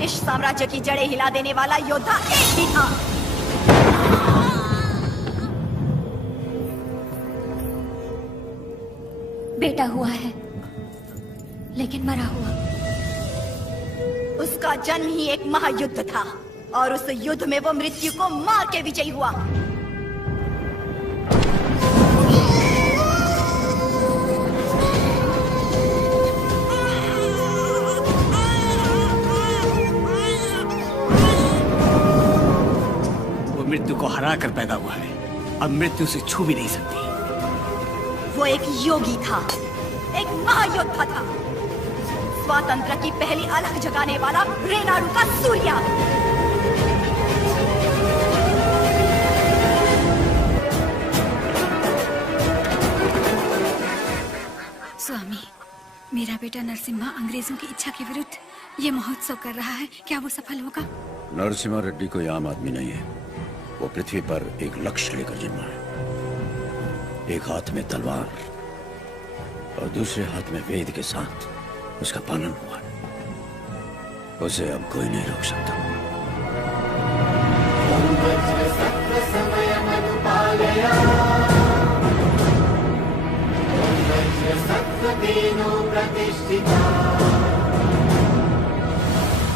British साम्राज्य की जड़ें हिला देने वाला योद्धा एक ही था। बेटा हुआ है, लेकिन मरा हुआ। उसका जन्म ही एक महायुद्ध था और उस युद्ध में वो मृत्यु को मार के विजयी हुआ। वो मृत्यु को हरा कर पैदा हुआ है, अब मृत्यु से छू भी नहीं सकती। वो एक योगी था, एक महायोद्धा था, स्वातंत्र की पहली अलख जगाने वाला रेनाडू का सूर्या। स्वामी, मेरा बेटा नरसिम्हा अंग्रेजों की इच्छा के विरुद्ध ये महोत्सव कर रहा है, क्या वो सफल होगा? नरसिम्हा रेड्डी कोई आम आदमी नहीं है। वो पृथ्वी पर एक लक्ष्य लेकर जन्मा है। एक हाथ में तलवार और दूसरे हाथ में वेद के साथ उसका पालन हुआ। उसे अब कोई नहीं रोक सकता।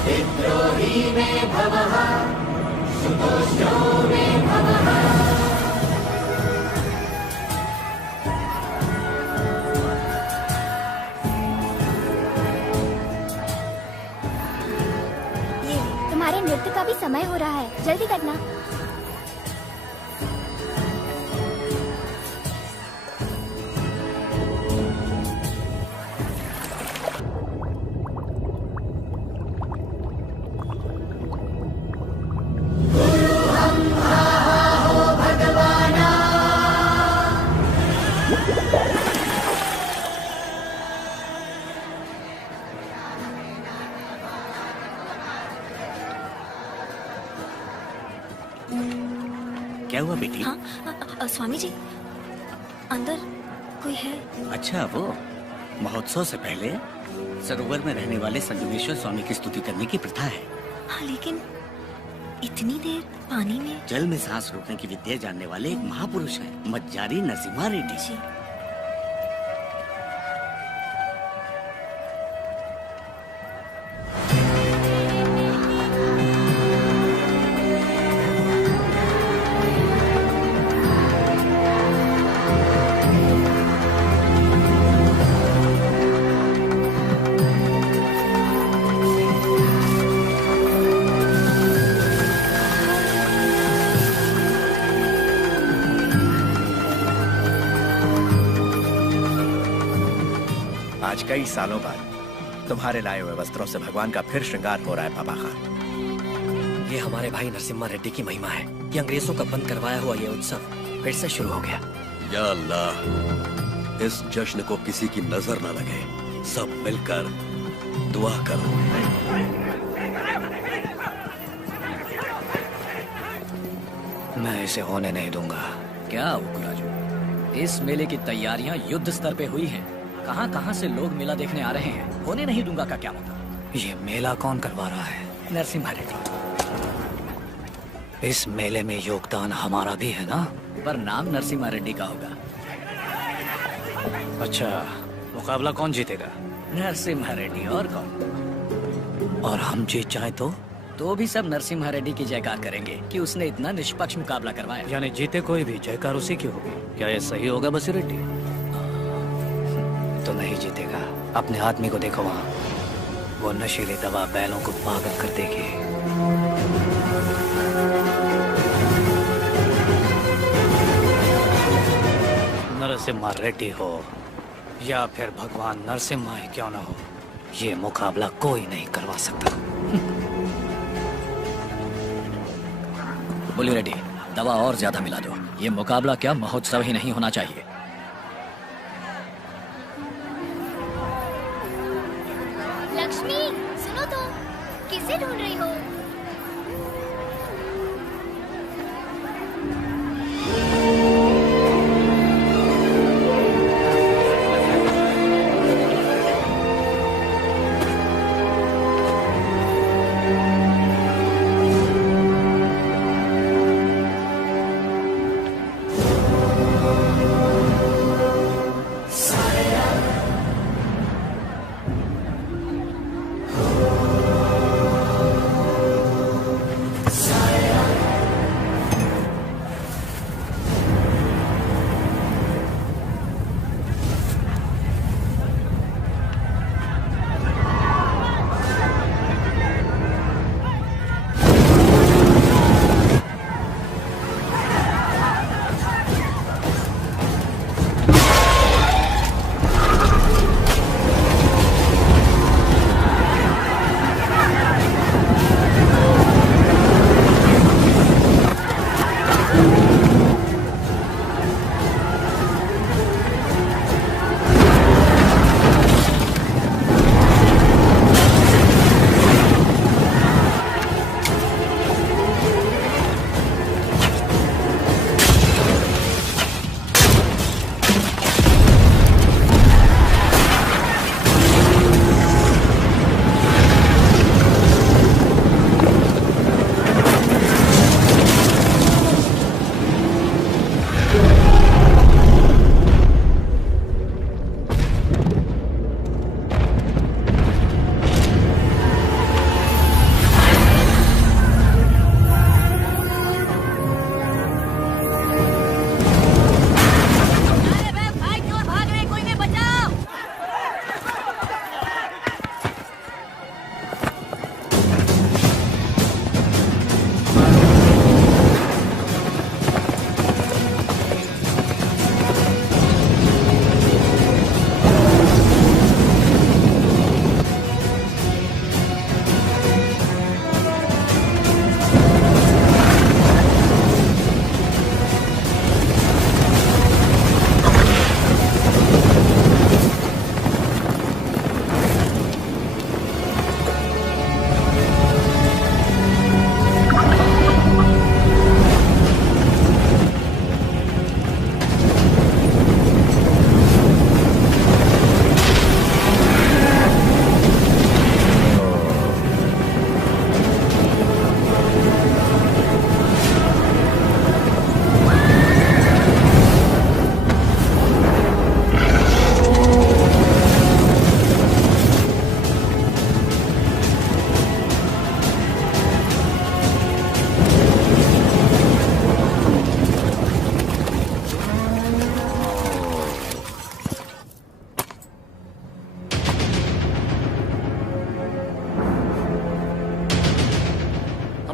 विद्रोही में भवः, सुतोषो में भवः। तुम्हारे नृत्य का भी समय हो रहा है, जल्दी करना। क्या हुआ बेटी? हाँ, स्वामी जी, अंदर कोई है? अच्छा, वो महोत्सव से पहले सरोवर में रहने वाले संगमेश्वर स्वामी की स्तुति करने की प्रथा है। हाँ, लेकिन इतनी देर पानी में? जल में सांस रोकने की विद्या जानने वाले एक महापुरुष हैं, मज्जारी नरसिम्हा रेड्डी जी। आज कई सालों बाद तुम्हारे लाए हुए वस्त्रों से भगवान का फिर श्रृंगार हो रहा है बाबा खान। ये हमारे भाई नरसिम्हा रेड्डी की महिमा है कि अंग्रेजों का बंद करवाया हुआ ये उत्सव फिर से शुरू हो गया। या अल्लाह, इस जश्न को किसी की नजर न लगे। सब मिलकर दुआ करो। मैं इसे होने नहीं दूंगा। क्या उकराजू, इस मेले की तैयारियां युद्ध स्तर पे हुई हैं। कहां-कहां से लोग मेला देखने आ रहे हैं। होने नहीं दूंगा का क्या मतलब? ये मेला कौन करवा रहा है? नरसिम्हा रेड्डी। इस मेले में योगदान हमारा भी है ना? पर नाम नरसिम्हा रेड्डी का होगा। अच्छा, मुकाबला कौन जीतेगा? नरसिम्हा रेड्डी, और कौन? और हम जीत जाए तो भी सब नरसिम्हा रेड्डी की जयकार करेंगे कि उसने इतना निष्पक्ष मुकाबला करवाया। यानी जीते कोई भी, जयकार उसी की होगी। क्या ये सही होगा बसी रेड्डी? तो नहीं जीतेगा। अपने आदमी को देखो वहाँ, वो नशीली दवा बैलों को पागल कर देगी। नरसिम्हा रेड्डी हो या फिर भगवान नरसिम्हा ही क्यों न हो, ये मुकाबला कोई नहीं करवा सकता। बोलिए रेड्डी, दवा और ज्यादा मिला दो। ये मुकाबला क्या महोत्सव ही नहीं होना चाहिए। लक्ष्मी, सुनो तो, किसे ढूंढ रही हो?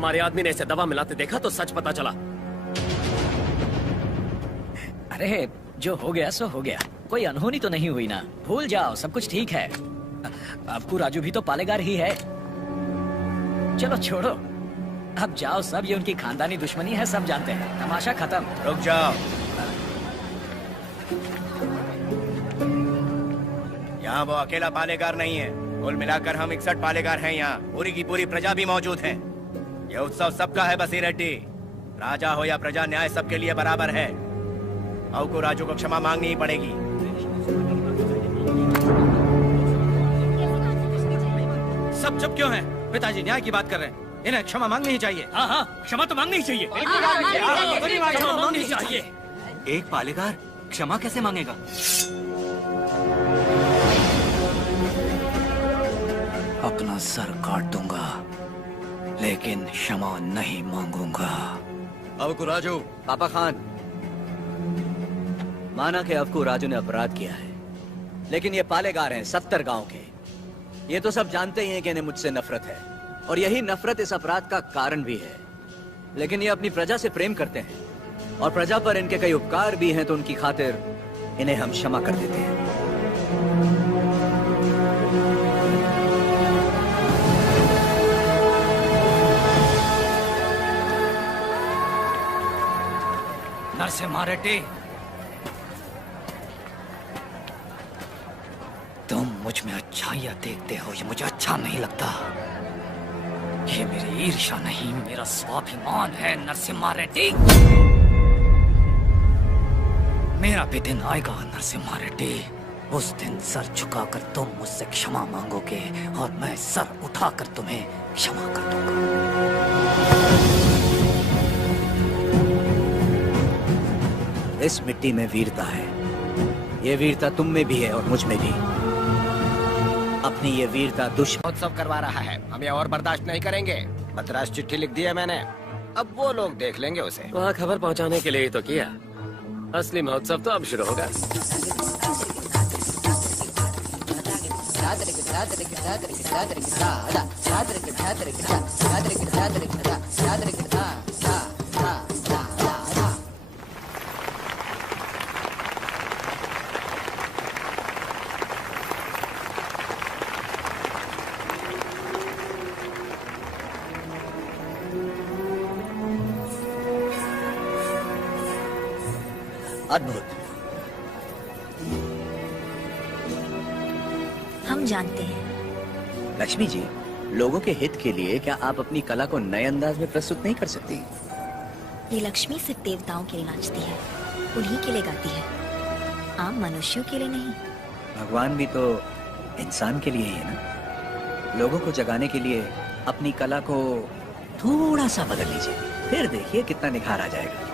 हमारे आदमी ने इसे दवा मिलाते देखा तो सच पता चला। अरे जो हो गया सो हो गया, कोई अनहोनी तो नहीं हुई ना। भूल जाओ, सब कुछ ठीक है। आपको राजू भी तो पालेगार ही है। चलो छोड़ो, अब जाओ सब, ये उनकी खानदानी दुश्मनी है, सब जानते हैं। तमाशा खत्म। रुक जाओ, यहाँ वो अकेला पालेगार नहीं है, कुल मिलाकर हम 61 पालेगार हैं यहाँ। पूरी की पूरी प्रजा भी मौजूद है। ये उत्सव सबका है बसी रेड्डी। राजा हो या प्रजा, न्याय सबके लिए बराबर है। आओ को राजू को क्षमा मांगनी ही पड़ेगी। सब चुप क्यों हैं? पिताजी न्याय की बात कर रहे हैं, इन्हें क्षमा मांगनी ही चाहिए। हाँ हाँ, क्षमा तो मांगनी ही चाहिए। क्षमा मांगनी चाहिए। एक पालेगार क्षमा कैसे मांगेगा? अपना सर काट दूंगा, लेकिन क्षमा नहीं मांगूंगा। अवकु राजू, पापा खान, माना कि अवकु राजू ने अपराध किया है, लेकिन ये पालेगार हैं 70 गांव के। ये तो सब जानते ही हैं कि इन्हें मुझसे नफरत है, और यही नफरत इस अपराध का कारण भी है। लेकिन ये अपनी प्रजा से प्रेम करते हैं, और प्रजा पर इनके कई उपकार भी हैं, तो उनकी खातिर इन्हें हम क्षमा कर देते हैं। नरसिम्हा रेड्डी, तुम मुझ में अच्छाइयां देखते हो, ये मुझे अच्छा नहीं लगता। ये मेरी ईर्ष्या नहीं, मेरा स्वाभिमान है नरसिम्हा रेड्डी। मेरा भी दिन आएगा नरसिम्हा रेड्डी, उस दिन सर झुकाकर तुम मुझसे क्षमा मांगोगे, और मैं सर उठाकर तुम्हें क्षमा कर दूंगा। इस मिट्टी में वीरता है, ये वीरता तुम में भी है और मुझ में भी। अपनी ये वीरता दुश्मन उत्सव करवा रहा है, हम ये और बर्दाश्त नहीं करेंगे। बदराश चिट्ठी लिख दी है मैंने, अब वो लोग देख लेंगे उसे। वहाँ खबर पहुँचाने के लिए ही तो किया, असली महोत्सव तो अब शुरू होगा। अद्भुत। हम जानते हैं। लक्ष्मी जी, लोगों के हित के लिए क्या आप अपनी कला को नए अंदाज में प्रस्तुत नहीं कर सकती? ये लक्ष्मी सिर्फ देवताओं के लिए नाचती है, उन्हीं के लिए गाती है, आम मनुष्यों के लिए नहीं। भगवान भी तो इंसान के लिए ही है ना। लोगों को जगाने के लिए अपनी कला को थोड़ा सा बदल लीजिए, फिर देखिए कितना निखार आ जाएगा।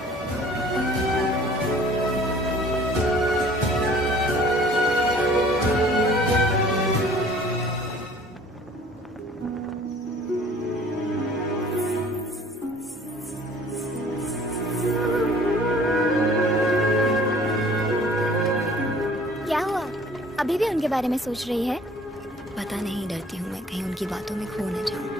अभी भी उनके बारे में सोच रही है? पता नहीं, डरती हूँ मैं कहीं उनकी बातों में खो न जाऊं।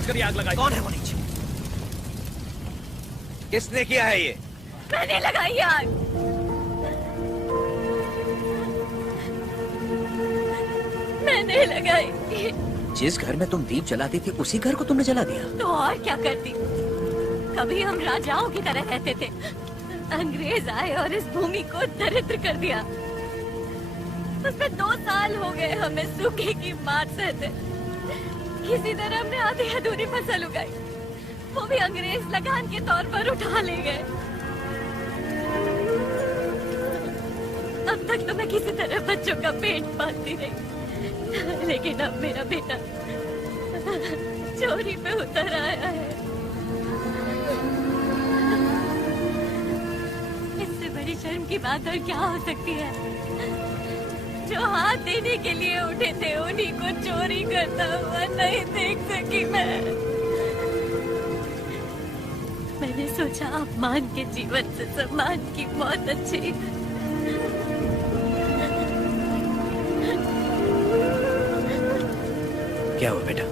जानबूझकर ये आग लगाई। कौन है वो नीचे? किसने किया है ये? मैंने लगाई आग। मैंने लगाई। जिस घर में तुम दीप जलाती थी उसी घर को तुमने जला दिया? तो और क्या करती? कभी हम राजाओं की तरह रहते थे, अंग्रेज आए और इस भूमि को दरिद्र कर दिया। उसमें 2 साल हो गए हमें सूखे की मार सहते। किसी तरह हमने आधी अधूरी फसल उगाई, वो भी अंग्रेज लगान के तौर पर उठा ले गए। अब तक तो मैं किसी तरह बच्चों का पेट पालती रही, लेकिन अब मेरा बेटा चोरी पे उतर आया है। इससे बड़ी शर्म की बात और क्या हो सकती है? जो हाथ देने के लिए उठे थे उन्हीं को चोरी करता हुआ नहीं देख सकी मैंने सोचा अपमान के जीवन से सम्मान की मौत अच्छी। क्या हुआ बेटा?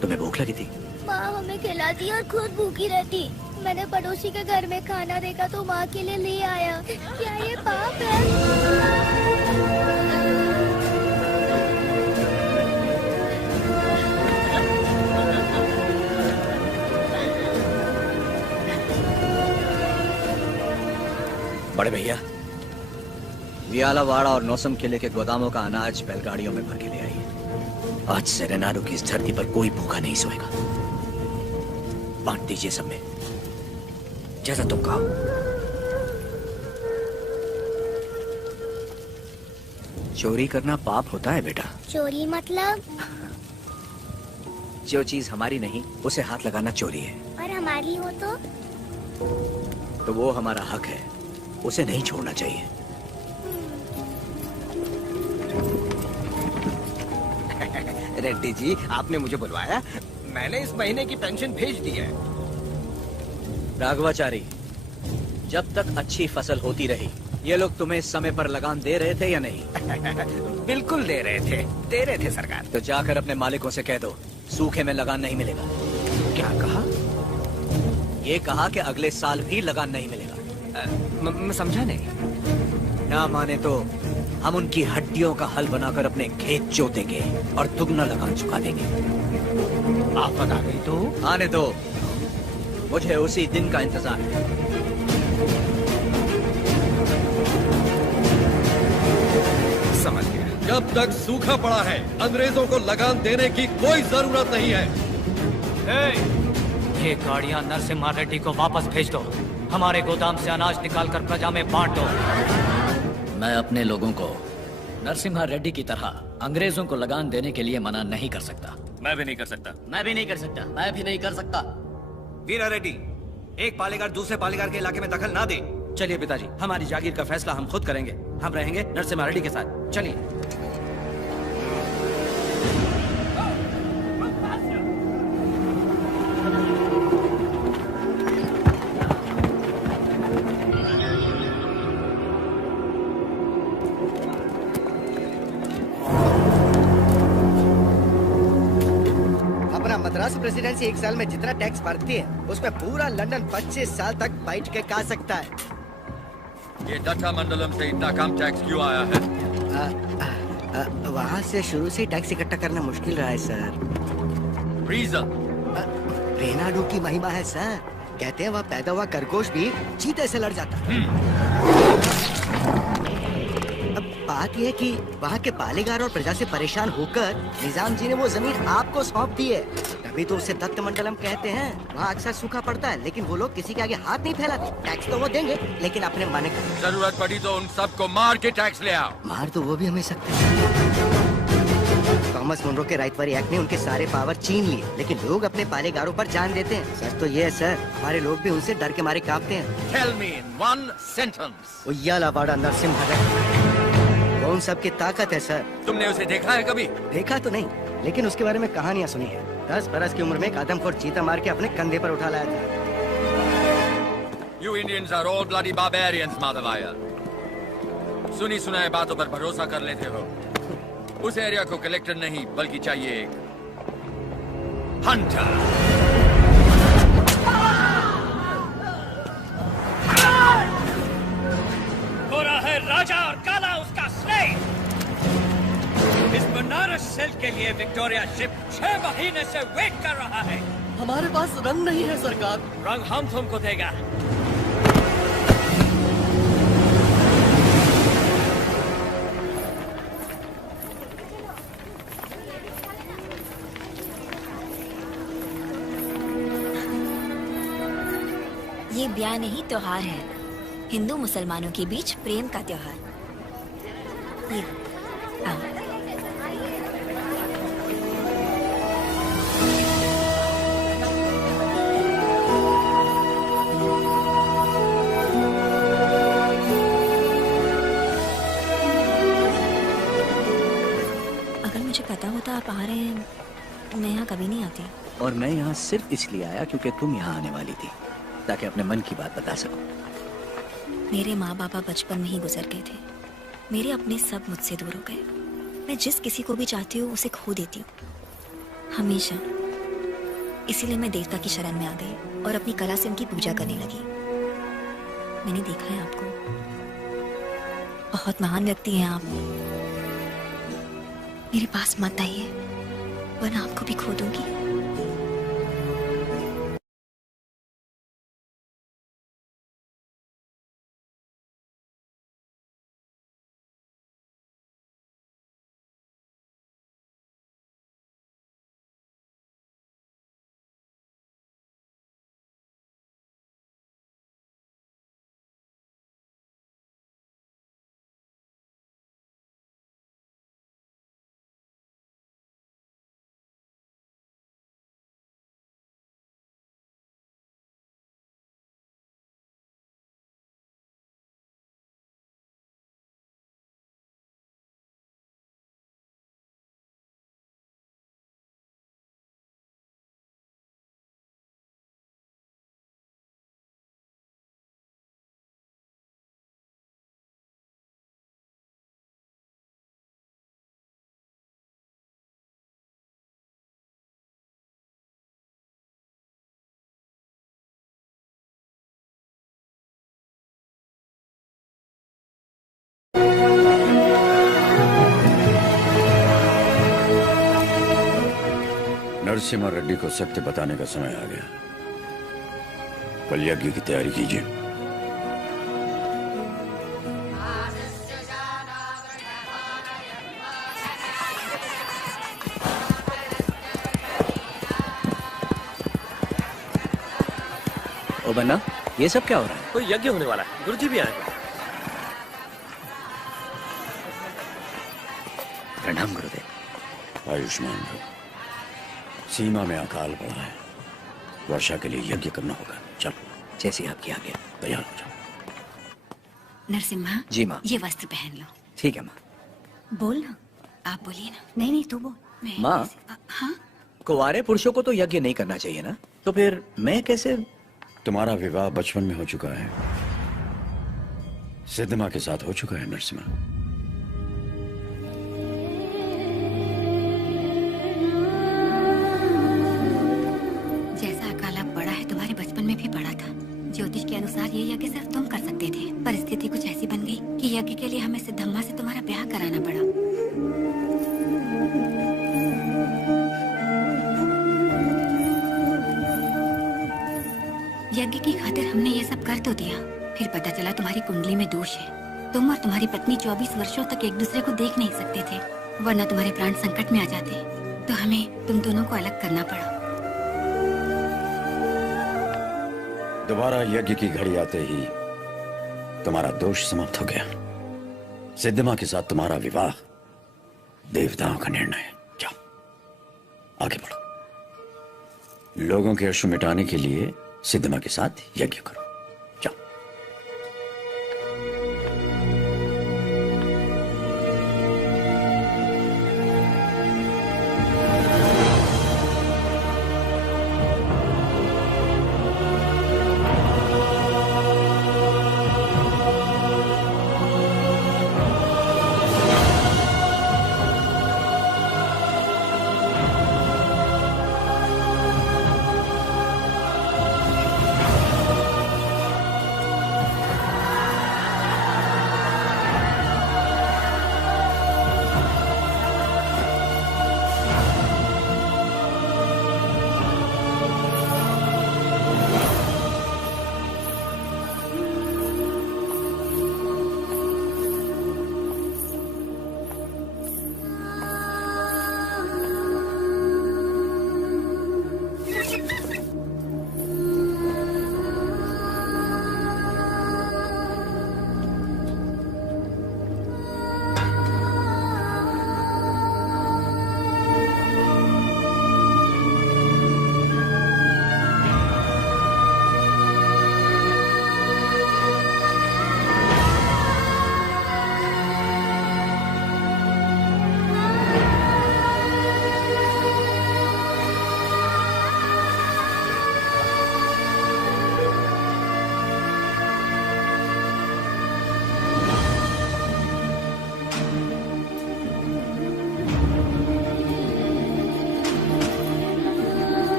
तुम्हें भूख लगी थी? माँ हमें खिलाती और खुद भूखी रहती। मैंने पड़ोसी के घर में खाना देखा तो माँ के लिए ले आया। क्या ये पाप है? बड़े भैया, वियालावाड़ा और नौसम किले के गोदामों का अनाज बैलगाड़ियों में भर के ले आइए। आज से रेनाडू की इस धरती पर कोई भूखा नहीं सोएगा। बांट दीजिए सब में, जैसा तुम कहो। चोरी करना पाप होता है बेटा। चोरी मतलब? जो चीज हमारी नहीं उसे हाथ लगाना चोरी है। और हमारी हो तो वो हमारा हक है, उसे नहीं छोड़ना चाहिए। रेड्डी जी, आपने मुझे बुलवाया? मैंने इस महीने की पेंशन भेज दी है। राघवाचारी, जब तक अच्छी फसल होती रही, ये लोग तुम्हें समय पर लगान दे रहे थे या नहीं? बिल्कुल दे रहे थे सरकार। तो जाकर अपने मालिकों से कह दो, सूखे में लगान नहीं मिलेगा। क्या कहा? ये कहा कि अगले साल भी लगान नहीं मिलेगा। मैं समझा नहीं। ना माने तो हम उनकी हड्डियों का हल बनाकर अपने खेत जोतेंगे और दुगना लगान चुका देंगे। आफत आ गई तो? आने दो, मुझे उसी दिन का इंतजार है। समझ गया। जब तक सूखा पड़ा है, अंग्रेजों को लगान देने की कोई जरूरत नहीं है। ये गाड़ियां नरसिम्हा रेड्डी को वापस भेज दो। हमारे गोदाम से अनाज निकालकर प्रजा में बांट दो। मैं अपने लोगों को नरसिम्हा रेड्डी की तरह अंग्रेजों को लगान देने के लिए मना नहीं कर सकता। मैं भी नहीं कर सकता। मैं भी नहीं कर सकता। मैं भी नहीं कर सकता। वीरा रेड्डी, एक पालेगार दूसरे पालेगार के इलाके में दखल ना दे। चलिए पिताजी, हमारी जागीर का फैसला हम खुद करेंगे। हम रहेंगे नरसिम्हा रेड्डी के साथ। चलिए। मद्रास प्रेसिडेंसी 1 साल में जितना टैक्स भरती है, उसमें पूरा लंदन 25 साल तक बैठ के खा सकता है। ये दत्ता मंडलम से इतना कम टैक्स क्यों आया है? वहाँ से शुरू से टैक्स इकट्ठा करना मुश्किल रहा है सर। रीजन? रेनाडू की महिमा है सर। कहते हैं वह पैदा हुआ खरगोश भी चीते से लड़ जाता। अब बात यह है कि वहाँ के पालेगार और प्रजा से परेशान होकर निजाम जी ने वो जमीन आपको सौंप दी है। तभी तो उसे दत्त मंडलम कहते हैं। वहाँ अक्सर सूखा पड़ता है, लेकिन वो लोग किसी के आगे हाथ नहीं फैलाते। टैक्स तो वो देंगे, लेकिन अपने माने का। जरूरत पड़ी तो उन सबको मार के टैक्स ले आओ। मार तो वो भी हमें सकते हैं। थॉमस मुनरो के राइटवरी एक्ट ने उनके सारे पावर छीन लिए, लेकिन लोग अपने पालेगारों पर जान देते हैं। सच तो ये है सर, हमारे लोग भी उनसे डर के मारे कांपते हैं। Tell me in one sentence. वियालावाड़ा Narasimha Reddy, कौन सबकी ताकत है सर। तुमने उसे देखा है कभी? देखा तो नहीं, लेकिन उसके बारे में कहानियां सुनी है। 10 बरस की उम्र में एक आदमखोर चीता मार के अपने कंधे पर उठा लाया था। You Indians are all bloody barbarians, माधवाया। सुनी सुनाई बातों पर भरोसा कर लेते हो। उस एरिया को कलेक्टर नहीं, बल्कि चाहिए एक Hunter. गोरा है राजा और काला उसका स्लेव। इस बनारस सेल के लिए विक्टोरिया शिप 6 महीने से वेट कर रहा है। हमारे पास रंग नहीं है सरकार। रंग हम तुमको देगा। ये ब्याह नहीं त्योहार है, हिंदू मुसलमानों के बीच प्रेम का त्योहार। ये आओ। अगर मुझे पता होता आप आ रहे हैं, मैं यहाँ कभी नहीं आती। और मैं यहाँ सिर्फ इसलिए आया क्योंकि तुम यहाँ आने वाली थी, ताकि अपने मन की बात बता सको। मेरे माँ बाबा बचपन में ही गुजर गए थे। मेरे अपने सब मुझसे दूर हो गए। मैं जिस किसी को भी चाहती हूँ उसे खो देती हूँ, हमेशा। इसीलिए मैं देवता की शरण में आ गई और अपनी कला से उनकी पूजा करने लगी। मैंने देखा है आपको, बहुत महान व्यक्ति हैं आप। मेरे पास मत आइए, वरना आपको भी खो दूंगी। नरसिम्हा रेड्डी को सत्य बताने का समय आ गया। कल यज्ञ की तैयारी कीजिए। ओ बन्ना, ये सब क्या हो रहा है? कोई यज्ञ होने वाला है, गुरुजी भी आए हैं। प्रणाम गुरुदेव। आयुष्मान भव। सीमा में अकाल पड़ा है, वर्षा के लिए यज्ञ करना होगा। चलो, जैसी आपकी आज्ञा। तैयार हो जाओ। नरसिम्हा जी माँ। ये वस्त्र पहन लो। ठीक है माँ। बोल ना। आप बोलिए ना। नहीं तू बोल। माँ, हाँ? कुंवारे पुरुषों को तो यज्ञ नहीं करना चाहिए ना, तो फिर मैं कैसे? तुम्हारा विवाह बचपन में हो चुका है, सिद्धमा के साथ हो चुका है नरसिम्हा। जैसा अकाला पड़ा है, तुम्हारे बचपन में भी पड़ा था। ज्योतिष के अनुसार ये यज्ञ सिर्फ तुम कर सकते थे। परिस्थिति कुछ ऐसी बन गई कि यज्ञ के लिए हमें सिद्धम्मा से तुम्हारा ब्याह कराना पड़ा। यज्ञ की खातिर हमने ये सब कर तो दिया, फिर पता चला तुम्हारी कुंडली में दोष है। तुम और तुम्हारी पत्नी 24 वर्षों तक एक दूसरे को देख नहीं सकते थे, वरना तुम्हारे प्राण संकट में आ जाते। तो हमें तुम दोनों को अलग करना पड़ा। दोबारा यज्ञ की घड़ी आते ही तुम्हारा दोष समाप्त हो गया। सिद्धमा के साथ तुम्हारा विवाह देवताओं का निर्णय है। जाओ आगे बढ़ो। लोगों के अश्रु मिटाने के लिए सिद्धमा के साथ यज्ञ करो। जाओ।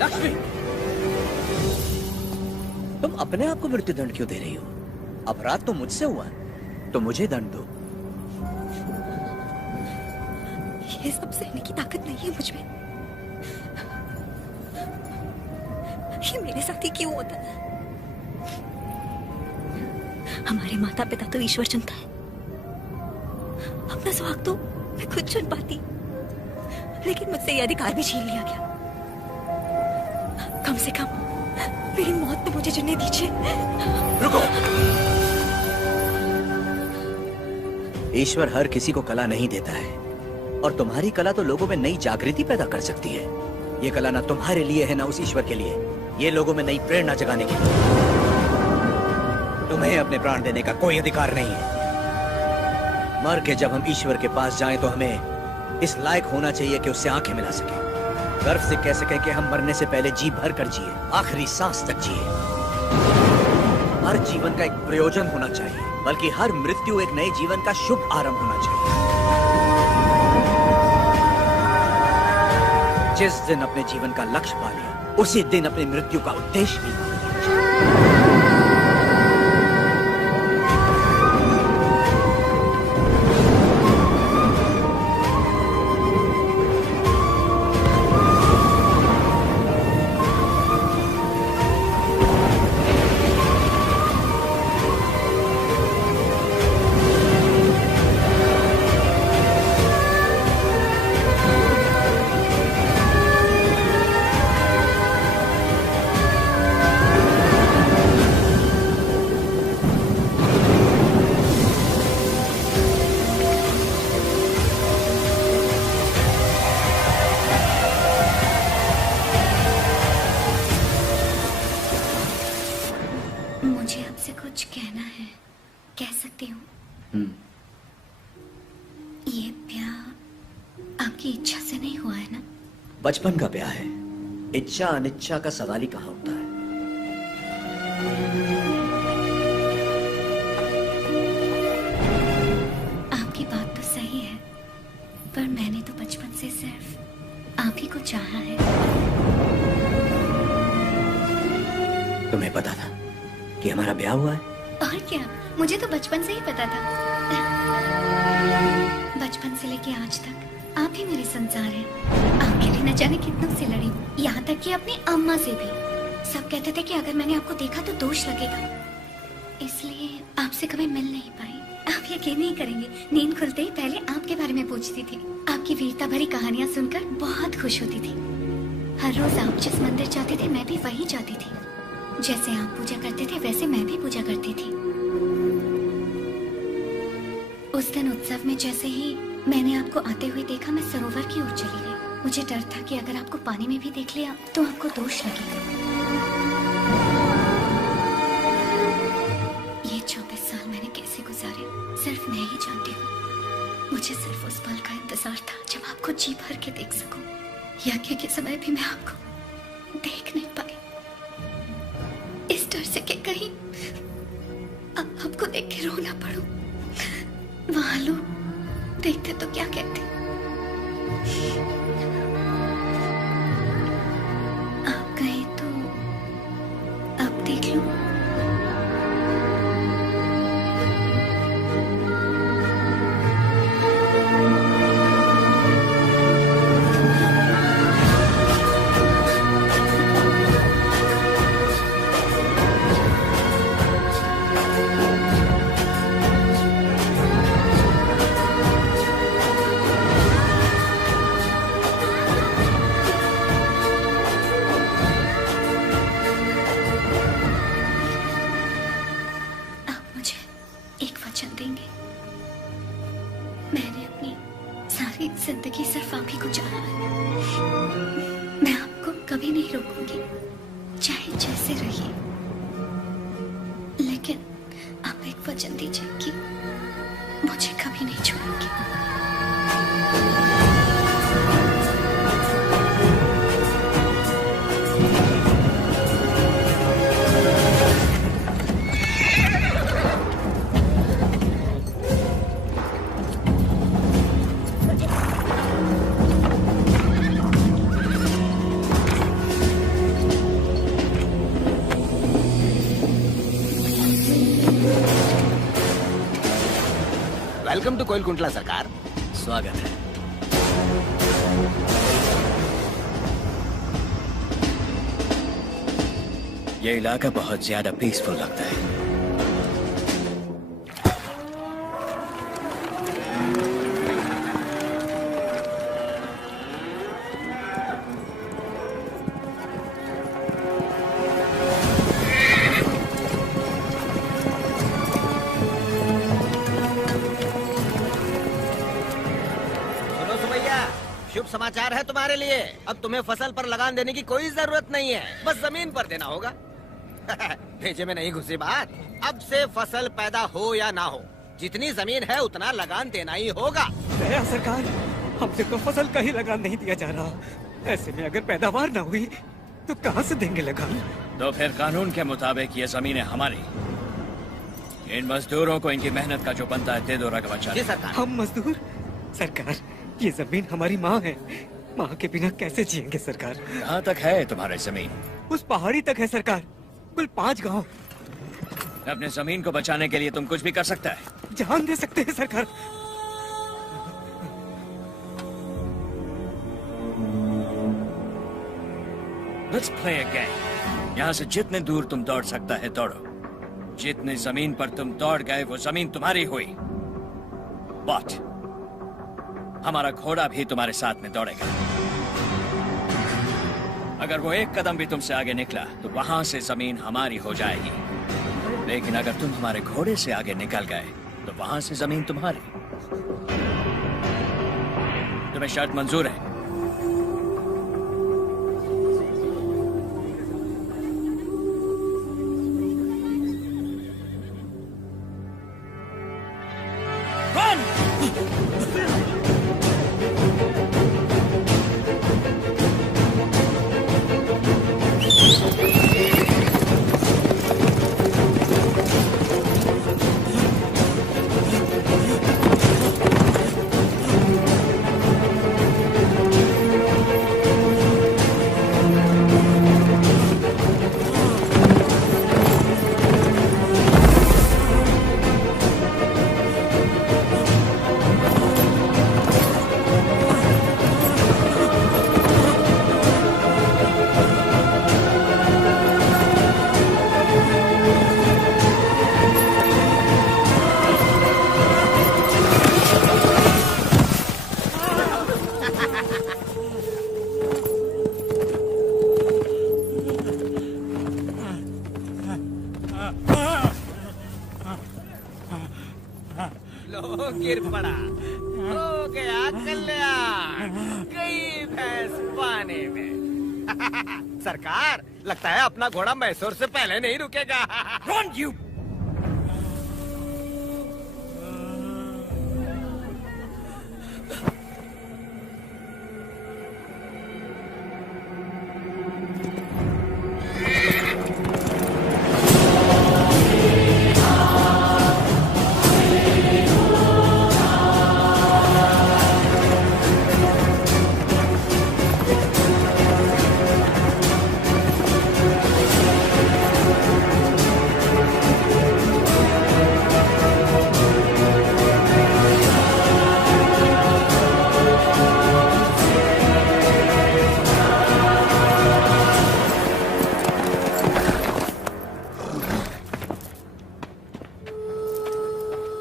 लक्ष्मी, तुम अपने आप को मृत्युदंड क्यों दे रही हो? अपराध तो मुझसे हुआ, तो मुझे दंड दो। ये सब सहने की ताकत नहीं है मुझ में। ये मेरे साथ ही क्यों होता है? हमारे माता पिता तो ईश्वर चुनता है, अपना सुहाग तो मैं खुद चुन पाती, लेकिन मुझसे ये अधिकार भी छीन लिया गया। कम से कम मेरी मौत तो मुझे चुनने दीजिए। रुको। ईश्वर हर किसी को कला नहीं देता है, और तुम्हारी कला तो लोगों में नई जागृति पैदा कर सकती है। ये कला ना तुम्हारे लिए है ना उस ईश्वर के लिए, ये लोगों में नई प्रेरणा जगाने के लिए। तुम्हें अपने प्राण देने का कोई अधिकार नहीं है। मर के जब हम ईश्वर के पास जाएं तो हमें इस लायक होना चाहिए कि उससे आंखें मिला सके, गर्व से कह सके कि हम मरने से पहले जी भर कर जिए, आखिरी सांस तक जिए। हर जीवन का एक प्रयोजन होना चाहिए, बल्कि हर मृत्यु एक नए जीवन का शुभ आरंभ होना चाहिए। जिस दिन अपने जीवन का लक्ष्य पा लिया, उसी दिन अपनी मृत्यु का उद्देश्य भी पा लिया। बचपन का ब्याह है, इच्छा अनिच्छा का सवाल ही कहाँ होता है। आपकी बात तो सही है, पर मैंने तो बचपन से सिर्फ आप ही को चाहा है। तुम्हें पता था कि हमारा ब्याह हुआ है? और क्या, मुझे तो बचपन से ही पता था। बचपन से लेके आज तक आप ही मेरे संसार हैं। आपके लिए न जाने कितनों से लड़ी, यहाँ तक कि अपनी अम्मा से भी। सब कहते थे कि अगर मैंने आपको देखा तो दोष लगेगा, इसलिए आपसे कभी मिल नहीं पाई। आप यकीन नहीं करेंगे, नींद खुलते ही पहले आपके बारे में पूछती थी। आपकी वीरता भरी कहानियाँ सुनकर बहुत खुश होती थी। हर रोज आप जिस मंदिर जाते थे मैं भी वहीं जाती थी। जैसे आप पूजा करते थे वैसे मैं भी पूजा करती थी। उस दिन उत्सव में जैसे ही मैंने आपको आते हुए देखा, मैं सरोवर की ओर चली गई। मुझे डर था कि अगर आपको पानी में भी देख लिया तो आपको दोष लगेगा। ये 24 साल मैंने कैसे गुजारे सिर्फ मैं ही जानती हूँ। मुझे सिर्फ उस पल का इंतजार था जब आपको जी भर के देख सकूं। यज्ञ के समय भी मैं आपको देख नहीं पाई, इस डर से कि कहीं आपको देख के रो ना पड़ूं। वहां लोग देखते तो क्या कहते। आप कहे तो अब देख लो। जिंदगी सिर्फ आप ही को चाहा है। मैं आपको कभी नहीं रोकूंगी, चाहे जैसे रहिए, लेकिन आप एक वचन दीजिए कि मुझे कभी नहीं छोड़ेंगे। वेलकम टू कोइलकुंटला सरकार। स्वागत है। ये इलाका बहुत ज्यादा पीसफुल लगता है। शुभ समाचार है तुम्हारे लिए। अब तुम्हें फसल पर लगान देने की कोई जरूरत नहीं है, बस जमीन पर देना होगा। भेजे में नहीं घुसी बात। अब से फसल पैदा हो या ना हो, जितनी जमीन है उतना लगान देना ही होगा। दया सरकार, हमसे तो फसल का ही लगान नहीं दिया जा रहा। ऐसे में अगर पैदावार ना हुई तो कहाँ से देंगे लगान? तो फिर कानून के मुताबिक ये जमीन है हमारी। इन मजदूरों को इनकी मेहनत का जो बनता है दे दो रघुवंश। हम मजदूर? सरकार, ये जमीन हमारी माँ है। माँ के बिना कैसे जिएंगे सरकार? कहाँ तक है तुम्हारी जमीन? उस पहाड़ी तक है सरकार, कुल 5 गांव। अपने जमीन को बचाने के लिए तुम कुछ भी कर सकता है। जान दे सकते हैं सरकार। Let's play a game. यहाँ से जितने दूर तुम दौड़ सकता है दौड़ो। जितनी जमीन पर तुम दौड़ गए वो जमीन तुम्हारी हुई। But हमारा घोड़ा भी तुम्हारे साथ में दौड़ेगा। अगर वो एक कदम भी तुमसे आगे निकला तो वहां से जमीन हमारी हो जाएगी। लेकिन अगर तुम हमारे घोड़े से आगे निकल गए तो वहां से जमीन तुम्हारी। तुम्हें शर्त मंजूर है? गिर पड़ा, हो गया कल्याण, गई भैंस पानी में। सरकार, लगता है अपना घोड़ा मैसूर से पहले नहीं रुकेगा। Run, you!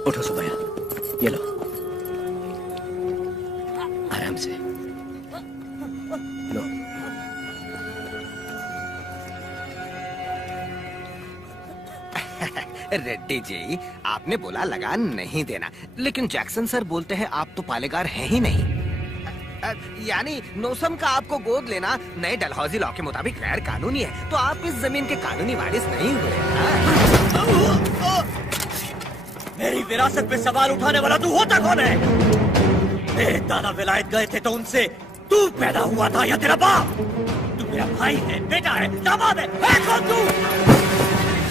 उठो सुबैया, ये लो, आराम से लो। रेड्डी जी, आपने बोला लगान नहीं देना, लेकिन जैक्सन सर बोलते हैं आप तो पालेगार हैं ही नहीं। यानी नौसम का आपको गोद लेना नए डलहौजी लॉ के मुताबिक गैर कानूनी है, तो आप इस जमीन के कानूनी वारिस नहीं हुए। मेरी विरासत पे सवाल उठाने वाला तू होता कौन है? तेरे दादा विलायत गए थे तो उनसे तू पैदा हुआ था या तेरा बाप? तू मेरा भाई है, बेटा है, दामाद है कौन तू?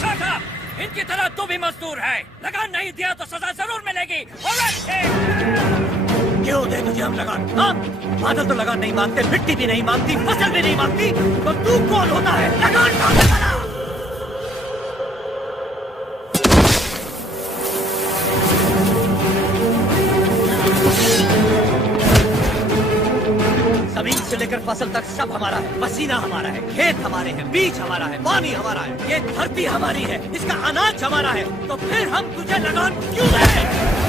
Shut up! इनकी तरह तू भी मजदूर है। लगान नहीं दिया तो सजा जरूर मिलेगी। क्यों दे तुझे हम लगान? हाँ? बादल तो लगान नहीं मांगते, मिट्टी भी नहीं मांगती, फसल भी नहीं मांगती, तो तू कौन होता है लगान मांगने वाला? फसल तक सब हमारा है। पसीना हमारा है, खेत हमारे हैं, बीज हमारा है, पानी हमारा है, ये धरती हमारी है, इसका अनाज हमारा है। तो फिर हम तुझे लगान क्यों दें?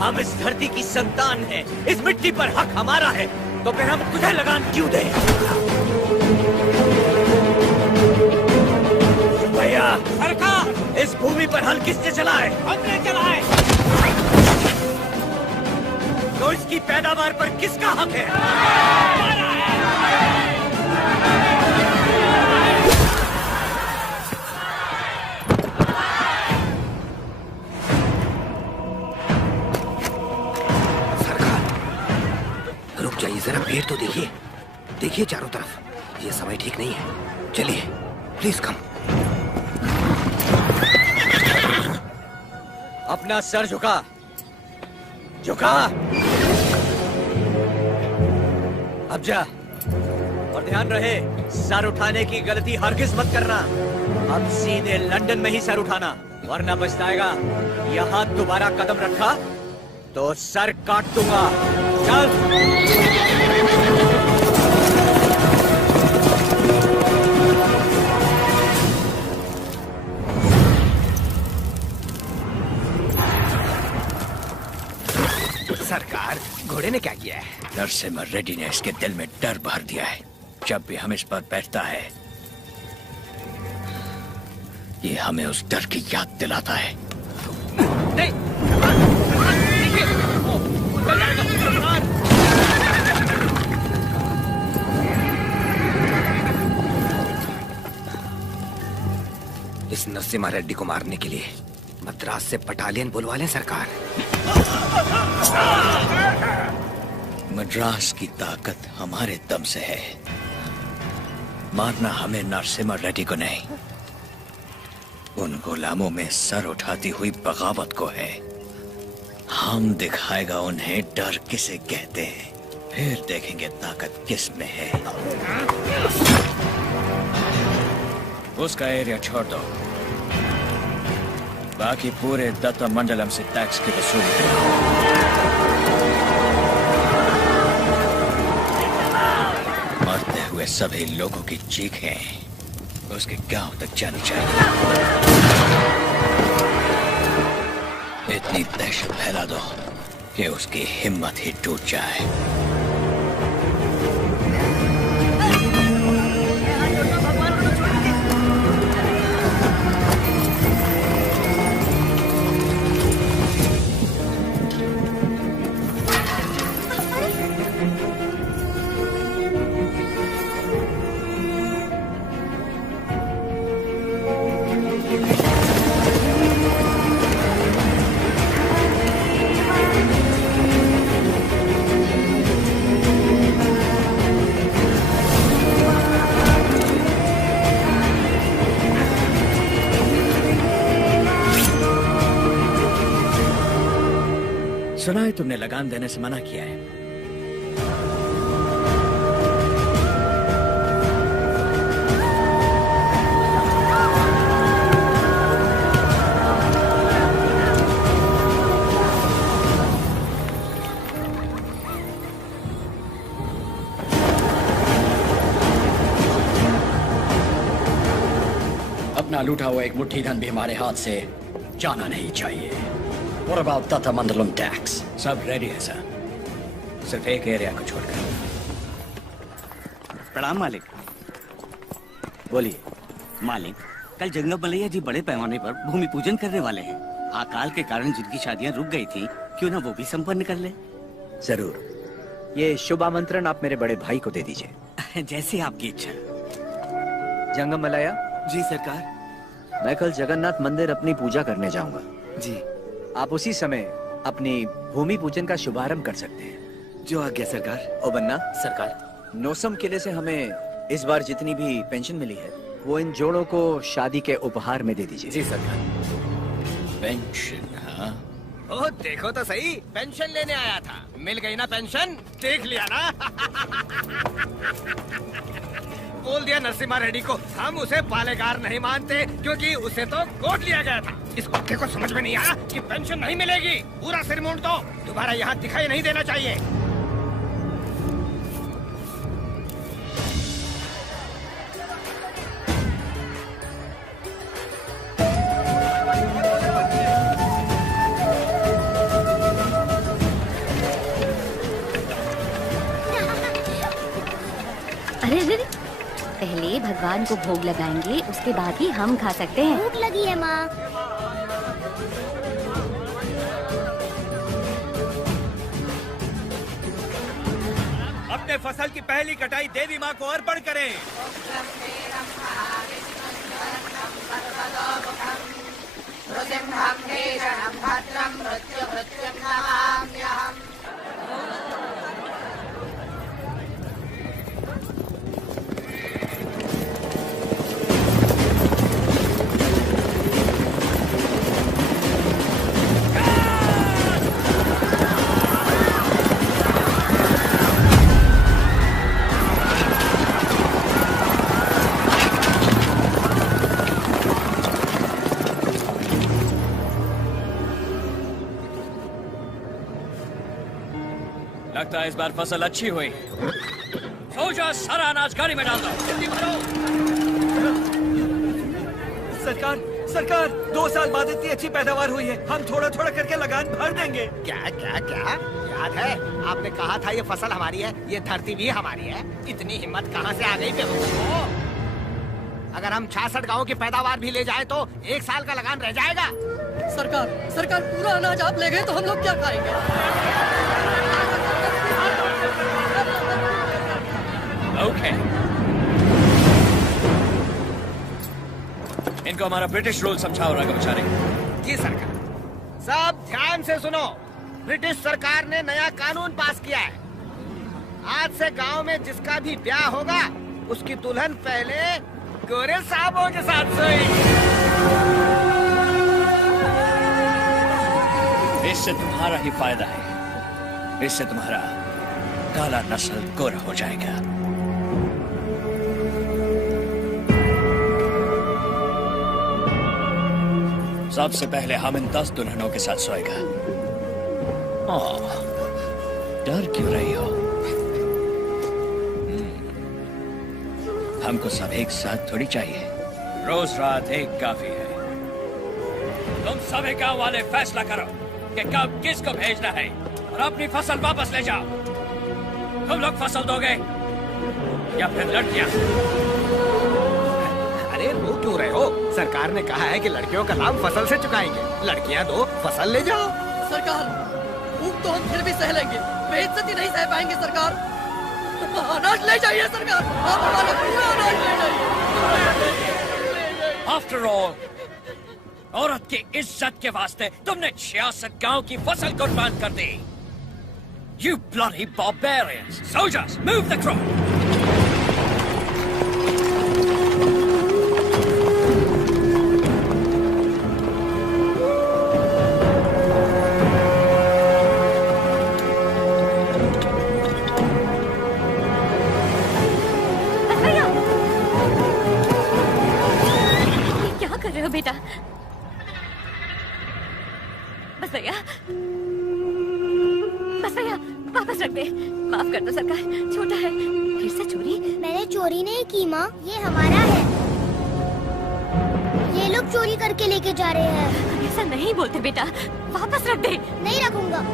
हम इस धरती की संतान हैं, इस मिट्टी पर हक हमारा है, तो फिर हम तुझे लगान क्यों दें? भैया सरकार, इस भूमि पर हल किसने चलाए? हमने चलाए। तो इसकी पैदावार पर किसका हक है? रुक जाइए जरा, पेड़ तो देखिए, देखिए चारों तरफ। ये समय ठीक नहीं है, चलिए प्लीज कम। अपना सर झुका, झुका। अब जा, और ध्यान रहे सर उठाने की गलती हरगिज मत करना। अब सीधे लंदन में ही सर उठाना, वरना पछताएगा। यहाँ दोबारा कदम रखा तो सर काट दूंगा। चल। सरकार, घोड़े ने क्या किया है? नरसिम्हा रेड्डी ने इसके दिल में डर भर दिया है। जब भी हम इस पर बैठता है, ये हमें उस डर की याद दिलाता है। इस नरसिम्हा रेड्डी को मारने के लिए मद्रास से बटालियन बुलवा लें सरकार। मद्रास की ताकत हमारे दम से है। मारना हमें नरसिम्हा रेड्डी को नहीं, उन गुलामों में सर उठाती हुई बगावत को है। हम दिखाएगा उन्हें डर किसे कहते हैं, फिर देखेंगे ताकत किस में है। उसका एरिया छोड़ दो, बाकी पूरे दत्ता मंडलम से टैक्स की वसूली करो। मरते हुए सभी लोगों की चीखें उसके गांव तक जानी चाहिए। इतनी दहशत फैला दो कि उसकी हिम्मत ही टूट जाए। सुना है तुमने लगान देने से मना किया है। अपना लूटा हुआ एक मुट्ठी धन भी हमारे हाथ से जाना नहीं चाहिए। What about Tata Mandalam tax? सब रेडी है सर, सिर्फ एक एरिया को छोड़कर। प्रणाम मालिक। बोलिए। मालिक, कल जंगम मलैया जी बड़े पैमाने पर भूमि पूजन करने वाले हैं। अकाल के कारण जिनकी शादियां रुक गई थी, क्यों ना वो भी संपन्न कर ले। जरूर, ये शुभ आमंत्रण आप मेरे बड़े भाई को दे दीजिए। जैसे आपकी इच्छा। जंगम मलैया जी सरकार। मैं कल जगन्नाथ मंदिर अपनी पूजा करने जाऊंगा जी। आप उसी समय अपनी भूमि पूजन का शुभारंभ कर सकते हैं। जो आज्ञा सरकार। ओ बन्ना सरकार, नोसम किले से हमें इस बार जितनी भी पेंशन मिली है वो इन जोड़ों को शादी के उपहार में दे दीजिए। जी सरकार। पेंशन? हाँ। ओ देखो तो सही, पेंशन लेने आया था। मिल गई ना पेंशन, देख लिया ना। बोल दिया नरसिम्हा रेड्डी को, हम उसे पालेगार नहीं मानते क्योंकि उसे तो गोद लिया गया था। इस पक्के को समझ में नहीं आया कि पेंशन नहीं मिलेगी। पूरा सिर मूंड दो, दोबारा यहाँ दिखाई नहीं देना चाहिए। अरे पहले भगवान को भोग लगाएंगे, उसके बाद ही हम खा सकते हैं। भूख लगी है माँ। अपने फसल की पहली कटाई देवी माँ को अर्पण करें। लगता है इस बार फसल अच्छी हुई। सोचा सारा अनाज गाड़ी में डाल दो, जल्दी भरो। सरकार, सरकार, 2 साल बाद इतनी अच्छी पैदावार हुई है, हम थोड़ा थोड़ा करके लगान भर देंगे। क्या क्या क्या याद है आपने कहा था ये फसल हमारी है, ये धरती भी हमारी है। इतनी हिम्मत कहाँ से आ गई बेवकूफों? अगर हम 66 गाँव की पैदावार भी ले जाए तो 1 साल का लगान रह जाएगा। सरकार, सरकार, पूरा अनाज आप ले गए तो हम लोग क्या खाएंगे? ओके। इनको हमारा ब्रिटिश रूल समझाओ राघव बेचारे। जी सरकार। सब ध्यान से सुनो, ब्रिटिश सरकार ने नया कानून पास किया है। आज से गांव में जिसका भी ब्याह होगा उसकी दुल्हन पहले गोरे साहबों के साथ सोएगी। इससे तुम्हारा ही फायदा है, इससे तुम्हारा काला नस्ल गोरा हो जाएगा। सबसे पहले हम इन 10 दुल्हनों के साथ सोएगा। डर क्यों रही हो? हमको सब एक साथ थोड़ी चाहिए, रोज रात एक काफी है। तुम सभी गांव वाले फैसला करो कि कब किसको भेजना है और अपनी फसल वापस ले जाओ। तुम लोग फसल दोगे या फिर लड़कियां? अरे रो क्यों रहे हो? सरकार ने कहा है कि लड़कियों का लाभ फसल से चुकाएंगे। लड़कियां दो, फसल ले जाओ। सरकार, भूख तो हम फिर भी सह लेंगे, बेइज्जती नहीं सह पाएंगे सरकार। अनाज ले जाइए सरकार, आप हमारा पूरा अनाज ले जाइए। आफ्टर ऑल, औरत की इज्जत के वास्ते तुमने 66 गांव की फसल कुर्बान कर दी। You bloody barbarians! Soldiers, move the crop! क्या कर रहे हो बेटा? बस भैया, बस भैया, वापस रख दे। माफ कर दो सरकार, छोटा है। फिर से चोरी? मैंने चोरी नहीं की माँ, ये हमारा है। ये लोग चोरी करके लेके जा रहे हैं। ऐसा नहीं बोलते बेटा, वापस रख दे। नहीं रखूंगा।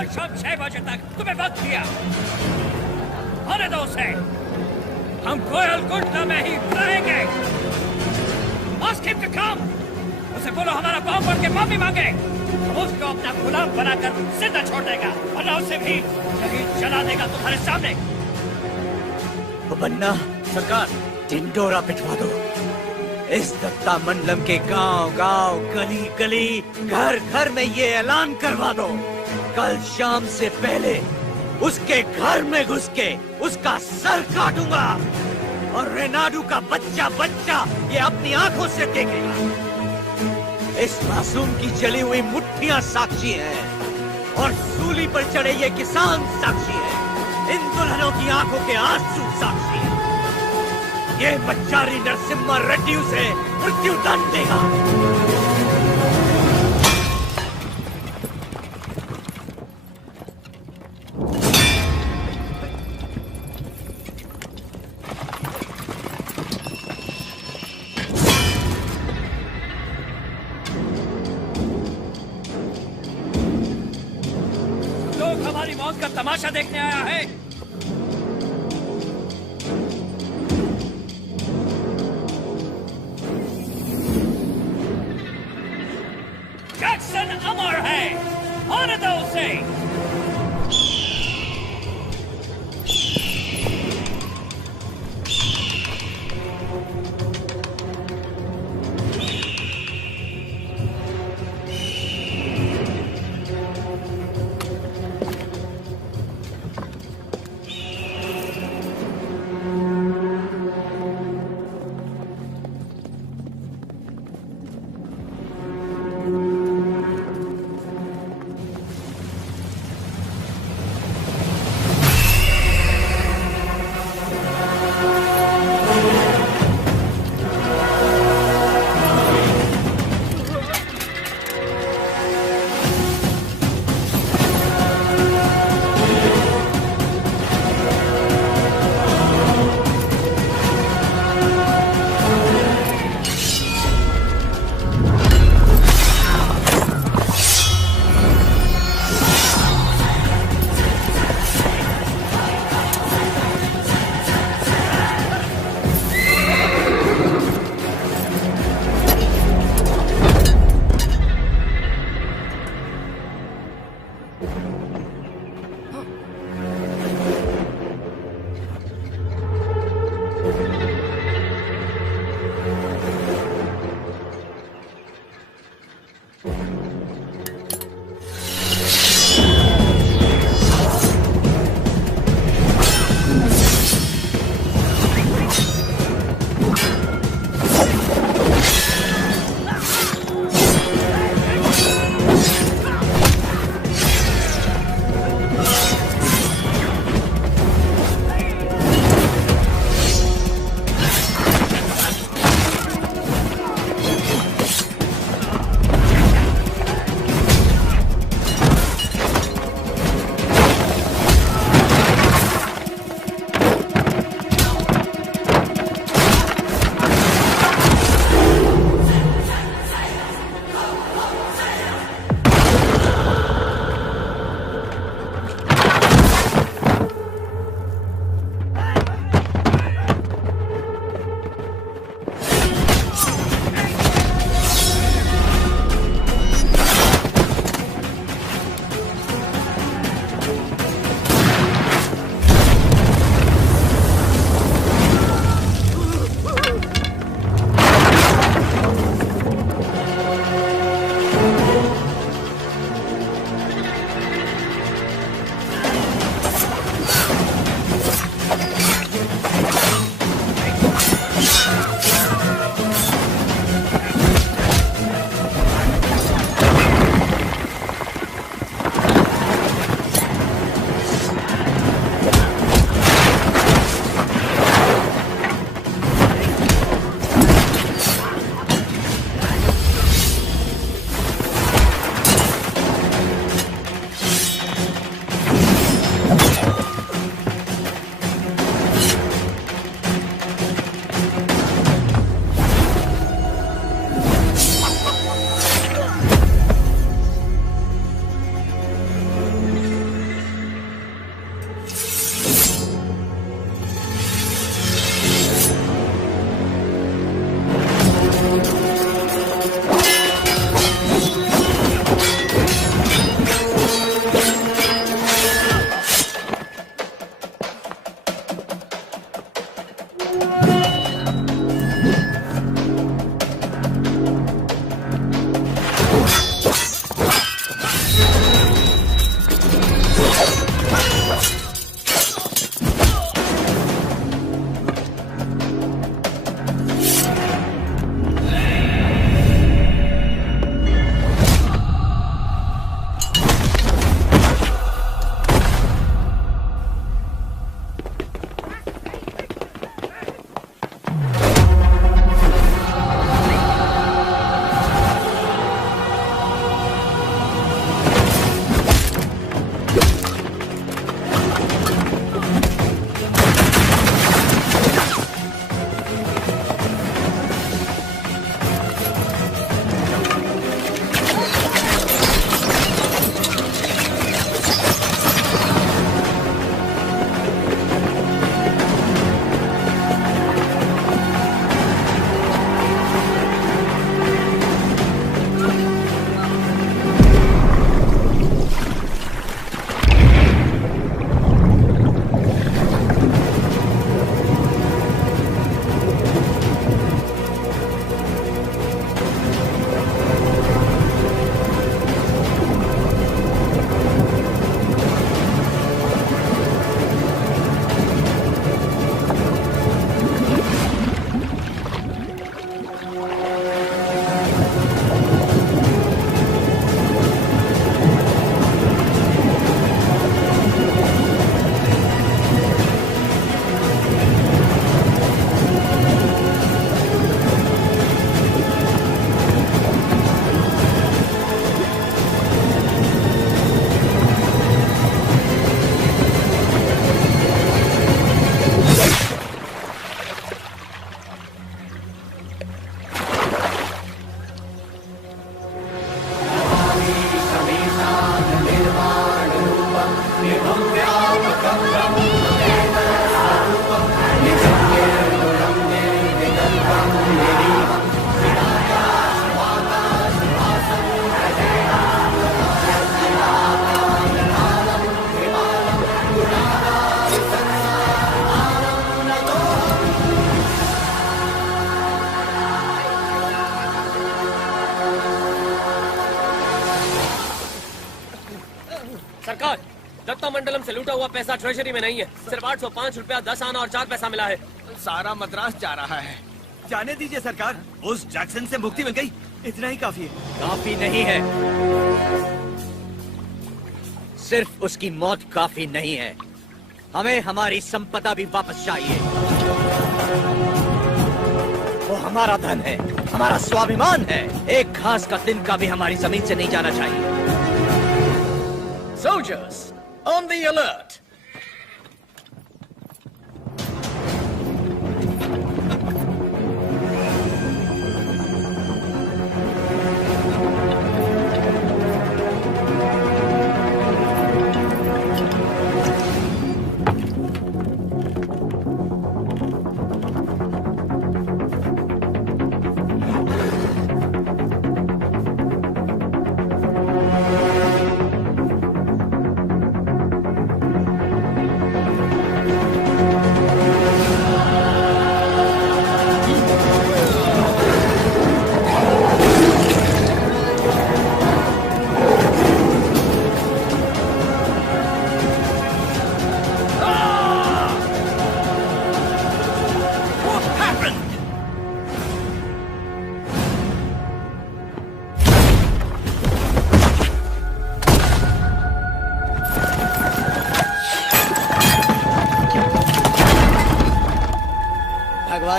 हर शाम 6 बजे तक तुम्हें वक्त दिया। होने दो उसे। हम गोयल गुंडा में ही रहेंगे। Ask him to come। उसे बोलो हमारा पाँव पड़ के माफी मांगे। हम उसको अपना गुलाम बनाकर जिंदा छोड़ देगा, वरना उसे भी शहीद जला देगा तुम्हारे सामने। बन्ना सरकार, टिंडोरा पिटवा दो। इस दत्ता मंडलम के गांव गांव, गली गली, घर घर में ये ऐलान करवा दो, कल शाम से पहले उसके घर में घुस के उसका सर काटूंगा और रेनाडू का बच्चा बच्चा ये अपनी आंखों से देखेगा। इस मासूम की जली हुई मुट्ठियां साक्षी हैं और सूली पर चढ़े ये किसान साक्षी हैं। इन दुल्हनों की आंखों के आंसू साक्षी हैं। ये बच्चारी नरसिम्हा रेड्डी उसे मृत्यु दंड देगा। लोग हमारी मौत का तमाशा देखने आया है। जैक्सन अमर है, होने दो उसे। सरकार, दत्ता मंडलम से लूटा हुआ पैसा ट्रेजरी में नहीं है। सिर्फ 805 रुपया 10 आना और 4 पैसा मिला है। सारा मद्रास जा रहा है। जाने दीजिए सरकार, उस जैक्सन से मुक्ति मिल गई, इतना ही काफी है। काफी नहीं है, सिर्फ उसकी मौत काफी नहीं है, हमें हमारी संपदा भी वापस चाहिए। वो हमारा धन है, हमारा स्वाभिमान है। एक घास का तिनका भी हमारी जमीन से नहीं जाना चाहिए। Soldiers, on the alert!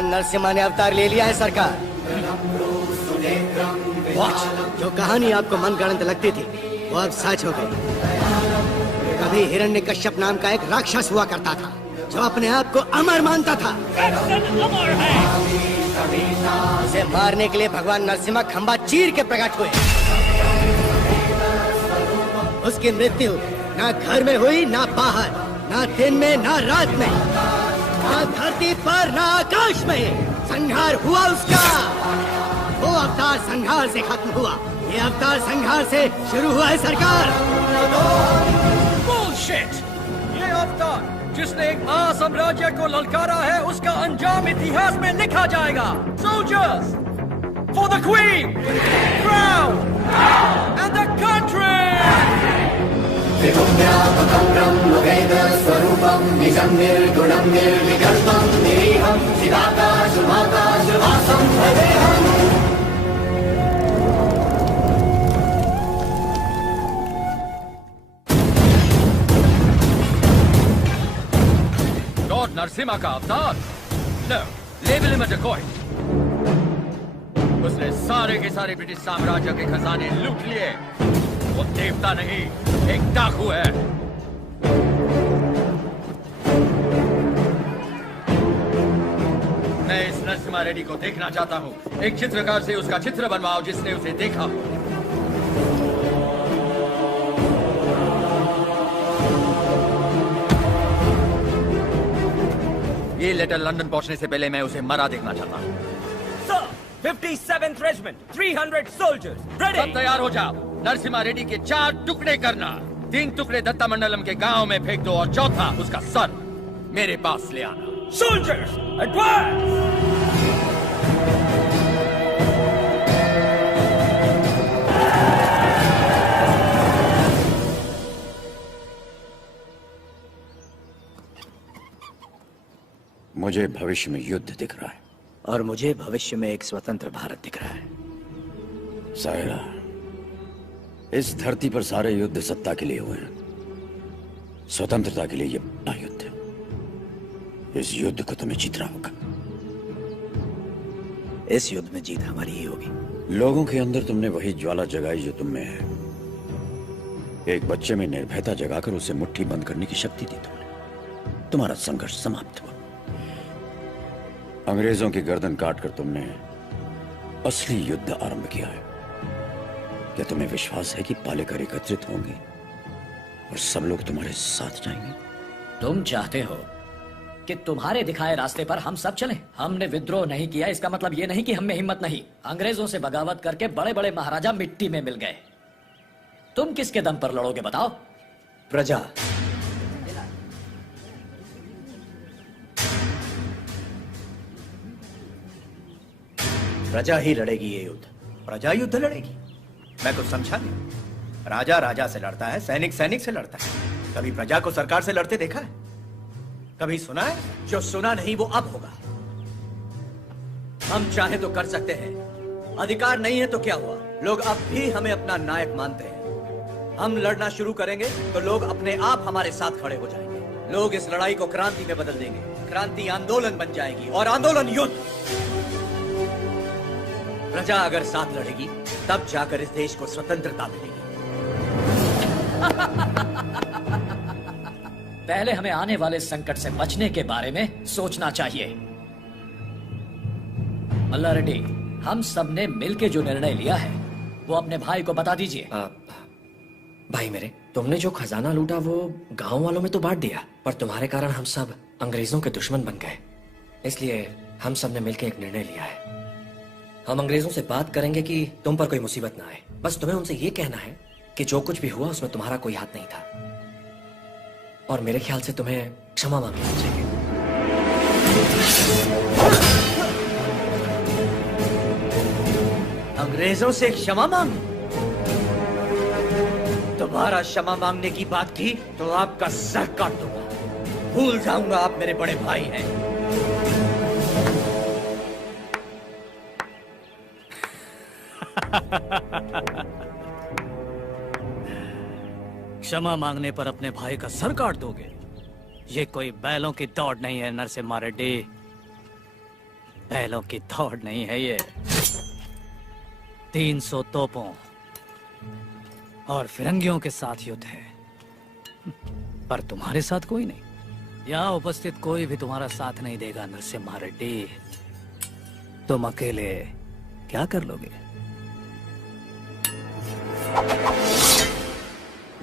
Narasimha ने अवतार ले लिया है सरकार। जो कहानी आपको मनगढ़ंत लगती थी वो अब सच हो गई। कभी हिरण्यकश्यप नाम का एक राक्षस हुआ करता था जो अपने आप को अमर मानता था। उसे मारने के लिए भगवान नरसिम्हा खंबा चीर के प्रकट हुए। उसकी मृत्यु ना घर में हुई, ना बाहर, ना दिन में, ना रात में, ना धरती पर, ना आकाश में। संहार हुआ उसका। वो अवतार संहार से खत्म हुआ, ये अवतार संहार से शुरू हुआ है सरकार। Bullshit! ये अवतार जिसने एक महासाम्राज्य को ललकारा है, उसका अंजाम इतिहास में लिखा जाएगा। Soldiers, for the Queen, crown, and the country! त्रिगुण्यात्मकं ब्रह्मवेदस्वरूपं निजं निर्गुणं निर्विकल्पं निरीहं चिदाकाशमाकाशवासं भजेऽहम्। लॉर्ड नरसिम्हा का अवतार? No, label him a decoy. उसने सारे के सारे ब्रिटिश साम्राज्य के खजाने लूट लिए। वो देवता नहीं, एक डाकू है। मैं इस नरसिम्हा रेड्डी को देखना चाहता हूँ। एक चित्रकार से उसका चित्र बनवाओ जिसने उसे देखा। ये लेटर लंदन पहुंचने से पहले मैं उसे मरा देखना चाहता हूँ। 57th Regiment, 300 soldiers, ready! सब तैयार हो जाओ। नरसिम्हा रेड्डी के 4 टुकड़े करना। 3 टुकड़े दत्ता मंडलम के गांव में फेंक दो और चौथा उसका सर मेरे पास ले आना। Soldiers, advance! मुझे भविष्य में युद्ध दिख रहा है और मुझे भविष्य में एक स्वतंत्र भारत दिख रहा है। सायरा, इस धरती पर सारे युद्ध सत्ता के लिए हुए हैं। स्वतंत्रता के लिए ये बड़ा युद्ध है। इस युद्ध को तुम्हें जीतना होगा। इस युद्ध में जीत हमारी ही होगी। लोगों के अंदर तुमने वही ज्वाला जगाई जो तुम में है। एक बच्चे में निर्भयता जगाकर उसे मुट्ठी बंद करने की शक्ति दी तुमने। तुम्हारा संघर्ष समाप्त हुआ। अंग्रेजों की गर्दन काटकर तुमने असली युद्ध आरंभ किया है। क्या तुम्हें विश्वास है कि पालेकर एकत्रित होंगे और सब लोग तुम्हारे साथ जाएंगे? तुम चाहते हो कि तुम्हारे दिखाए रास्ते पर हम सब चलें? हमने विद्रोह नहीं किया, इसका मतलब ये नहीं कि हम में हिम्मत नहीं। अंग्रेजों से बगावत करके बड़े बड़े महाराजा मिट्टी में मिल गए। तुम किसके दम पर लड़ोगे बताओ? प्रजा। प्रजा ही लड़ेगी ये युद्ध। प्रजा युद्ध लड़ेगी? मैं कुछ समझा नहीं। राजा राजा से लड़ता है, सैनिक सैनिक से लड़ता है। कभी प्रजा को सरकार से लड़ते देखा है? कभी सुना है? जो सुना नहीं वो अब होगा। हम चाहे तो कर सकते हैं, अधिकार नहीं है तो क्या हुआ? लोग अब भी हमें अपना नायक मानते हैं। हम लड़ना शुरू करेंगे तो लोग अपने आप हमारे साथ खड़े हो जाएंगे। लोग इस लड़ाई को क्रांति में बदल देंगे। क्रांति आंदोलन बन जाएगी और आंदोलन युद्ध। प्रजा अगर साथ लड़ेगी तब जाकर इस देश को स्वतंत्रता मिलेगी। पहले हमें आने वाले संकट से बचने के बारे में सोचना चाहिए। मल्ला रेड्डी, हम सब ने मिलकर जो निर्णय लिया है वो अपने भाई को बता दीजिए। भाई मेरे, तुमने जो खजाना लूटा वो गांव वालों में तो बांट दिया, पर तुम्हारे कारण हम सब अंग्रेजों के दुश्मन बन गए। इसलिए हम सब ने मिलकर एक निर्णय लिया है। हम अंग्रेजों से बात करेंगे कि तुम पर कोई मुसीबत ना आए। बस तुम्हें उनसे ये कहना है कि जो कुछ भी हुआ उसमें तुम्हारा कोई हाथ नहीं था, और मेरे ख्याल से तुम्हें क्षमा मांगनी चाहिए। अंग्रेजों से क्षमा मांग? तुम्हारा क्षमा मांगने की बात की तो आपका सर काट दूंगा। भूल जाऊंगा आप मेरे बड़े भाई हैं। क्षमा मांगने पर अपने भाई का सर काट दोगे? ये कोई बैलों की दौड़ नहीं है नरसिम्हा रेड्डी, बैलों की दौड़ नहीं है ये। 300 तोपों और फिरंगियों के साथ युद्ध है, पर तुम्हारे साथ कोई नहीं। यहाँ उपस्थित कोई भी तुम्हारा साथ नहीं देगा नरसिम्हा रेड्डी। तुम अकेले क्या कर लोगे?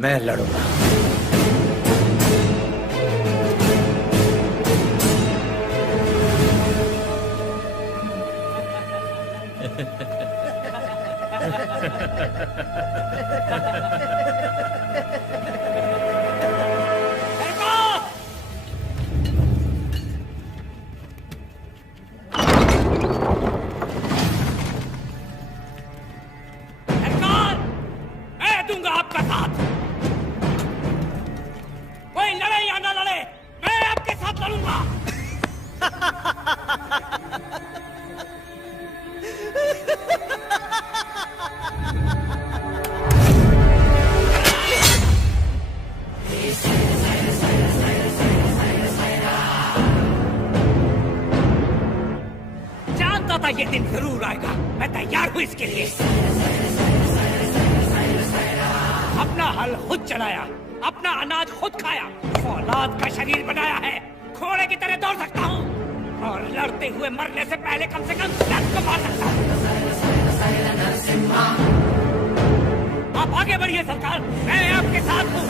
मैं लड़ूंगा। मैं दूंगा आपका साथ। कोई लड़े या ना लड़े, मैं आपके साथ लड़ूंगा। जानता था ये दिन जरूर आएगा, मैं तैयार हूं इसके लिए। अपना हल खुद चलाया, अपना अनाज खुद खाया, औलाद का शरीर बनाया है, घोड़े की तरह दौड़ सकता हूँ और लड़ते हुए मरने से पहले कम से कम 10 को मार सकता हूँ। आप आगे बढ़िए सरकार, मैं आपके साथ हूँ।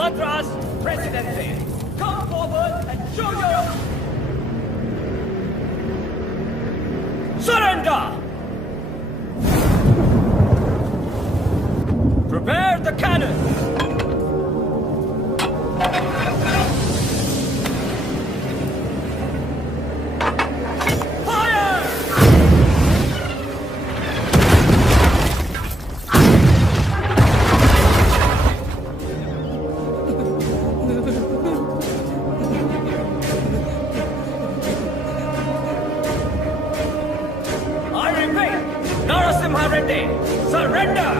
Madras Presidency. Come forward and show your surrender. Prepare the cannon. Surrender!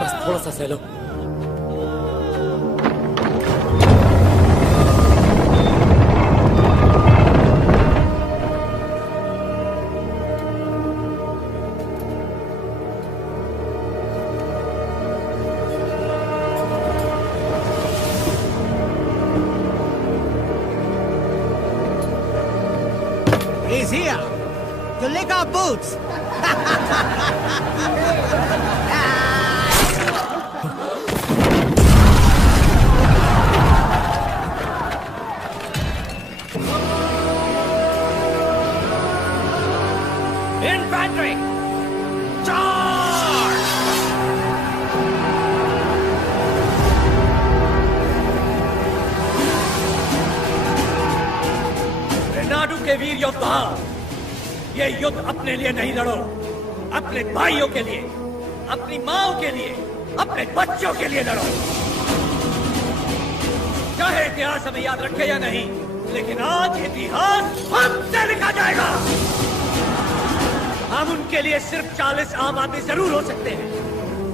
बस थोड़ा सा सह लो। He's here to lick our boots. Infantry! Charge! Renadu के वीर योद्धा, ये युद्ध अपने लिए नहीं लड़ो, अपने भाइयों के लिए, अपनी माओ के लिए, अपने बच्चों के लिए लड़ो। चाहे इतिहास हमें याद रखे या नहीं, लेकिन आज इतिहास हमसे लिखा जाएगा। हम उनके लिए सिर्फ 40 आम आदमी जरूर हो सकते हैं,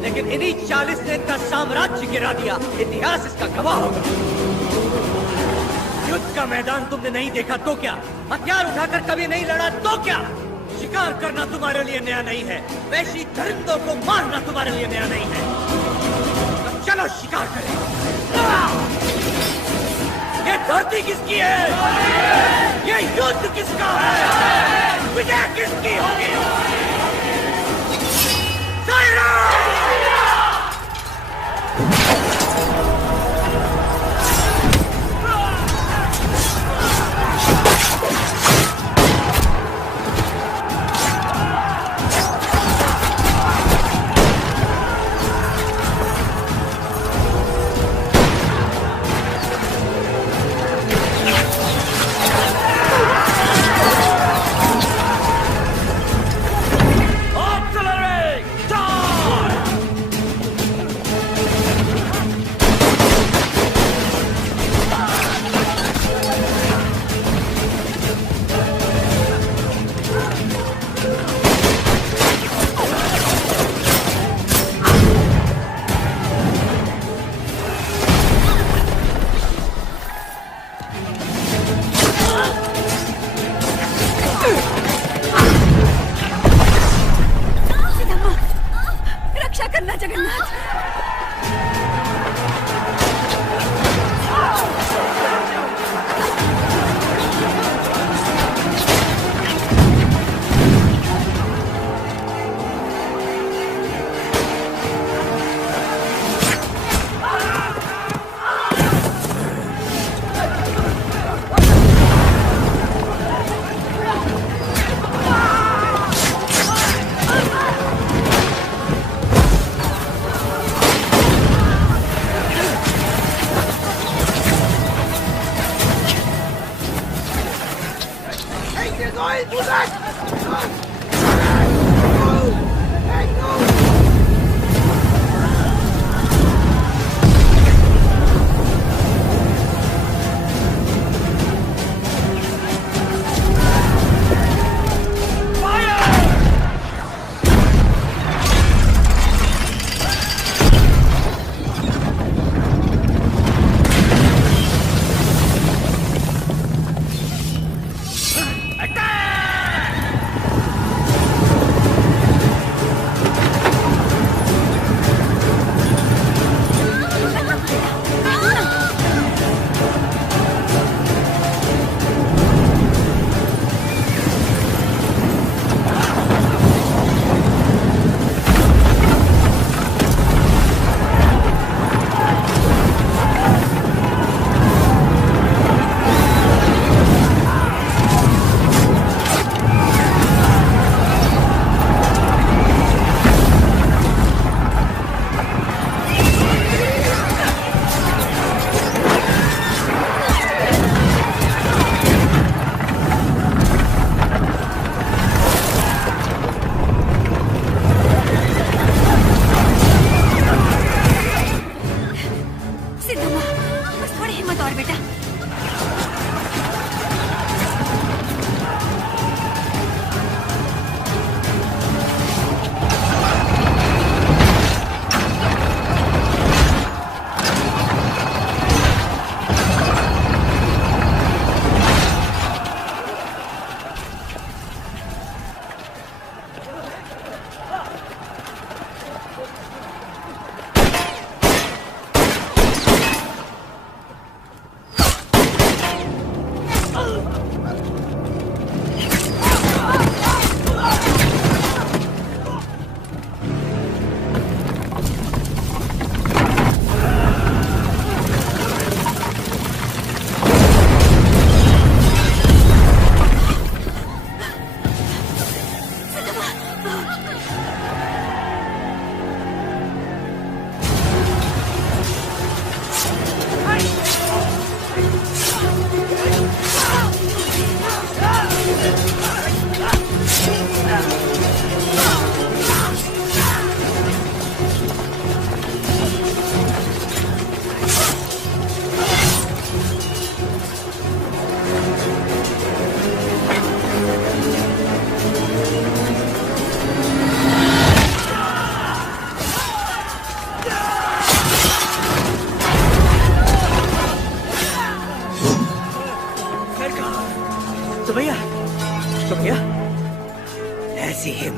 लेकिन इन्हीं 40 ने इनका साम्राज्य गिरा दिया। इतिहास इसका गवाह होगा। युद्ध का मैदान तुमने नहीं देखा तो क्या? हथियार उठाकर कभी नहीं लड़ा तो क्या? शिकार करना तुम्हारे लिए नया नहीं है, वैसी दरिंदों को मारना तुम्हारे लिए नया नहीं है। अब चलो शिकार करें। ये धरती किसकी है? ये युद्ध किसका है? विजय किसकी होगी? Artillery! Charge!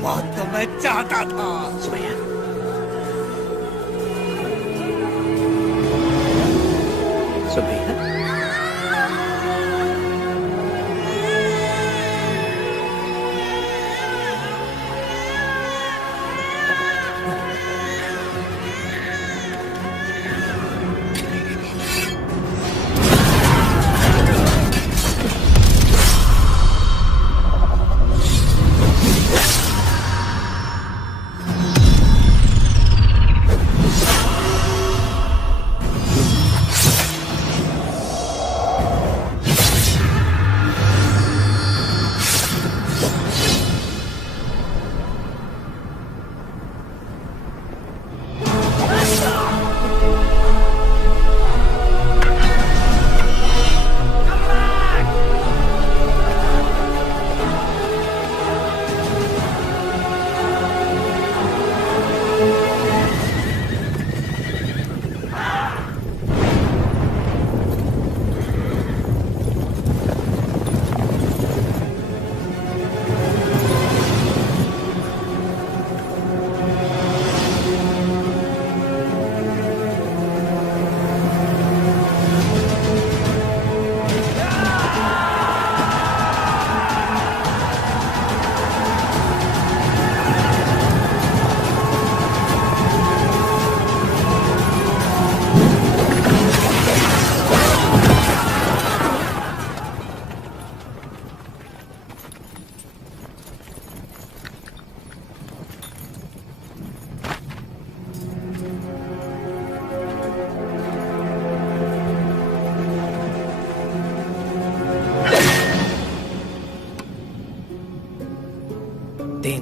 मौत तो मैं चाहता था। सुबैया, सुबैया,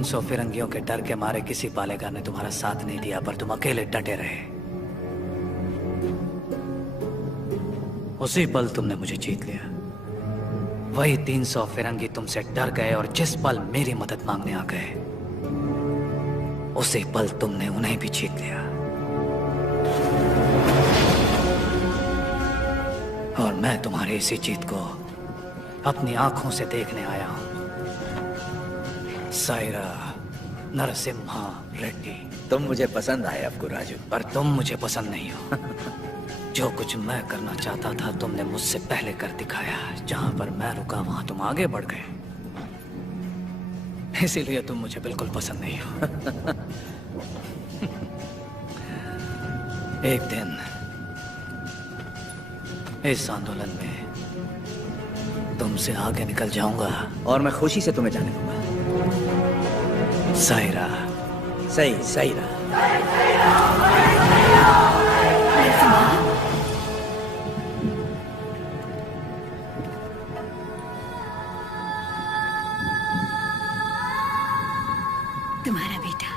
सौ फिरंगियों के डर के मारे किसी पालेगार ने तुम्हारा साथ नहीं दिया, पर तुम अकेले डटे रहे। उसी पल तुमने मुझे जीत लिया। वही 300 फिरंगी तुमसे डर गए और जिस पल मेरी मदद मांगने आ गए, उसी पल तुमने उन्हें भी जीत लिया। और मैं तुम्हारी इसी जीत को अपनी आंखों से देखने आया हूं। सायरा नरसिम्हा रेड्डी। तुम मुझे पसंद आए अफगू राजू, पर तुम मुझे पसंद नहीं हो। जो कुछ मैं करना चाहता था तुमने मुझसे पहले कर दिखाया। जहां पर मैं रुका वहां तुम आगे बढ़ गए, इसीलिए तुम मुझे बिल्कुल पसंद नहीं हो। एक दिन इस आंदोलन में तुमसे आगे निकल जाऊंगा और मैं खुशी से तुम्हें जाने दूंगा। सायरा, सही सायरा। तुम्हारा बेटा।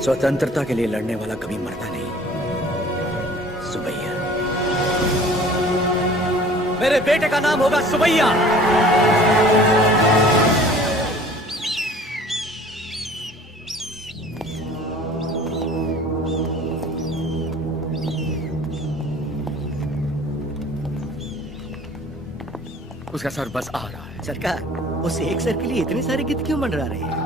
स्वतंत्रता के लिए लड़ने वाला कभी मरता नहीं। सुबैया, मेरे बेटे का नाम होगा सुबैया। उसका सर बस आ रहा है। सरकार, उस एक सर के लिए इतने सारे गीत क्यों मंडरा रहे हैं?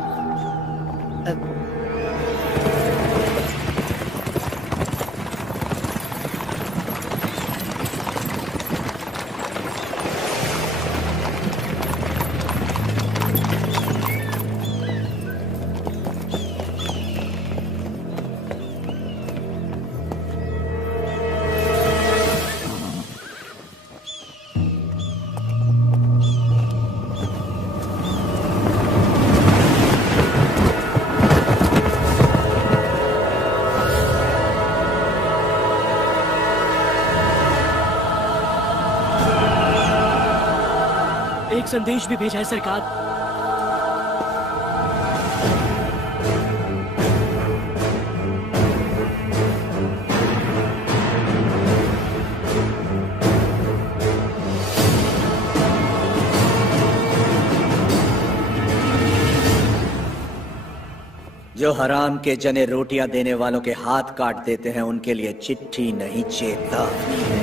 एक संदेश भी भेजा है सरकार। जो हराम के जने रोटियां देने वालों के हाथ काट देते हैं उनके लिए चिट्ठी नहीं चेतावनी है।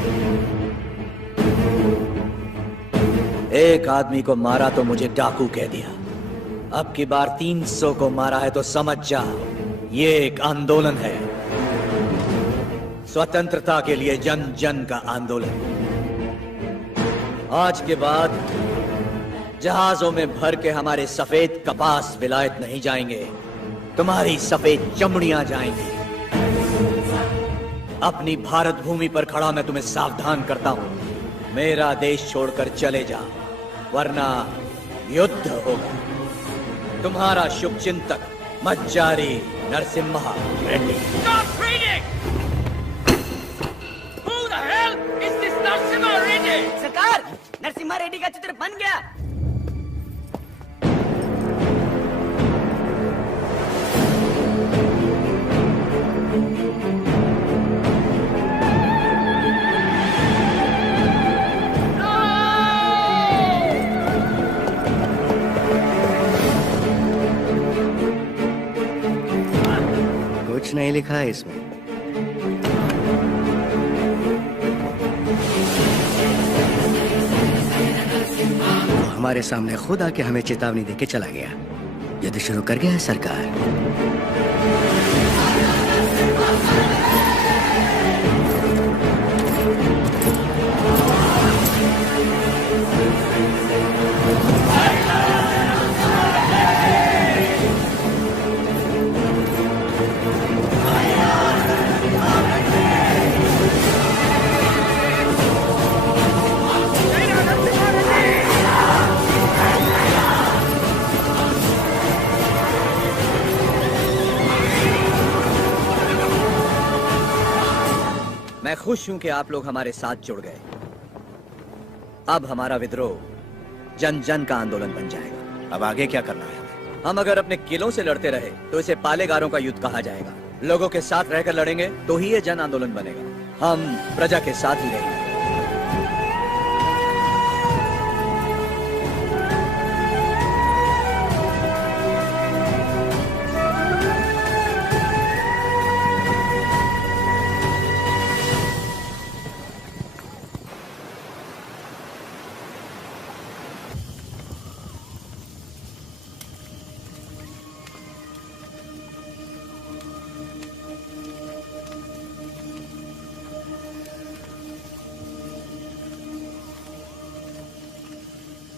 एक आदमी को मारा तो मुझे डाकू कह दिया, अब की बार 300 को मारा है तो समझ जा ये एक आंदोलन है, स्वतंत्रता के लिए जन जन का आंदोलन। आज के बाद जहाजों में भर के हमारे सफेद कपास विलायत नहीं जाएंगे, तुम्हारी सफेद चमड़ियां जाएंगी। अपनी भारत भूमि पर खड़ा मैं तुम्हें सावधान करता हूं, मेरा देश छोड़कर चले जा वरना युद्ध होगा। तुम्हारा शुभचिंतक मज्जारी Narasimha Reddy. Stop reading! Who the hell is this Narasimha Reddy? सरकार, नरसिम्हा रेड्डी का चित्र बन गया। कुछ नहीं लिखा है इसमें। वो हमारे सामने खुद आके हमें चेतावनी देके चला गया। युद्ध शुरू कर गया है सरकार। मैं खुश हूं कि आप लोग हमारे साथ जुड़ गए। अब हमारा विद्रोह जन जन का आंदोलन बन जाएगा। अब आगे क्या करना है? हम अगर अपने किलों से लड़ते रहे तो इसे पालेगारों का युद्ध कहा जाएगा। लोगों के साथ रहकर लड़ेंगे तो ही ये जन आंदोलन बनेगा। हम प्रजा के साथ ही रहेंगे।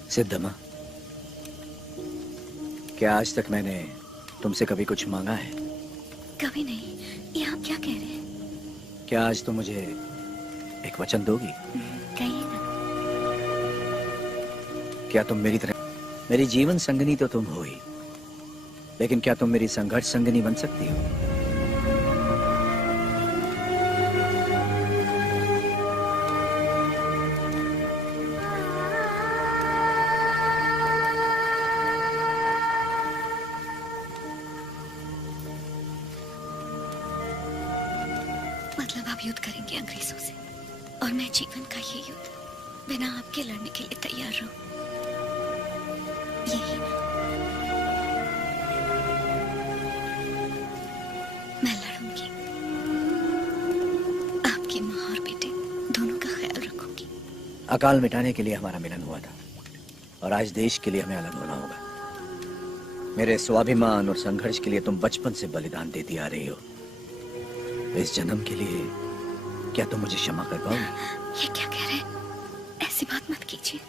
सिद्धम्मा, क्या आज तक मैंने तुमसे कभी कुछ मांगा है? कभी नहीं। ये आप क्या कह रहे हैं? क्या आज तुम मुझे एक वचन दोगी? कहिए ना। क्या तुम मेरी तरह, मेरी जीवन संगनी तो तुम हो ही, लेकिन क्या तुम मेरी संघर्ष संगनी बन सकती हो? मतलब आप युद्ध करेंगे अंग्रेजों से और मैं जीवन का ये युद्ध बिना आपके लड़ने के लिए तैयार रहूं, यही ना? मैं लड़ूंगी, आपकी माँ और बेटे दोनों का ख्याल रखूंगी। अकाल मिटाने के लिए हमारा मिलन हुआ था और आज देश के लिए हमें अलग होना होगा। मेरे स्वाभिमान और संघर्ष के लिए तुम बचपन से बलिदान देती आ रही हो। इस जन्म के लिए क्या तुम मुझे क्षमा कर पाओगे? ये क्या कह रहे हैं? ऐसी बात मत कीजिए।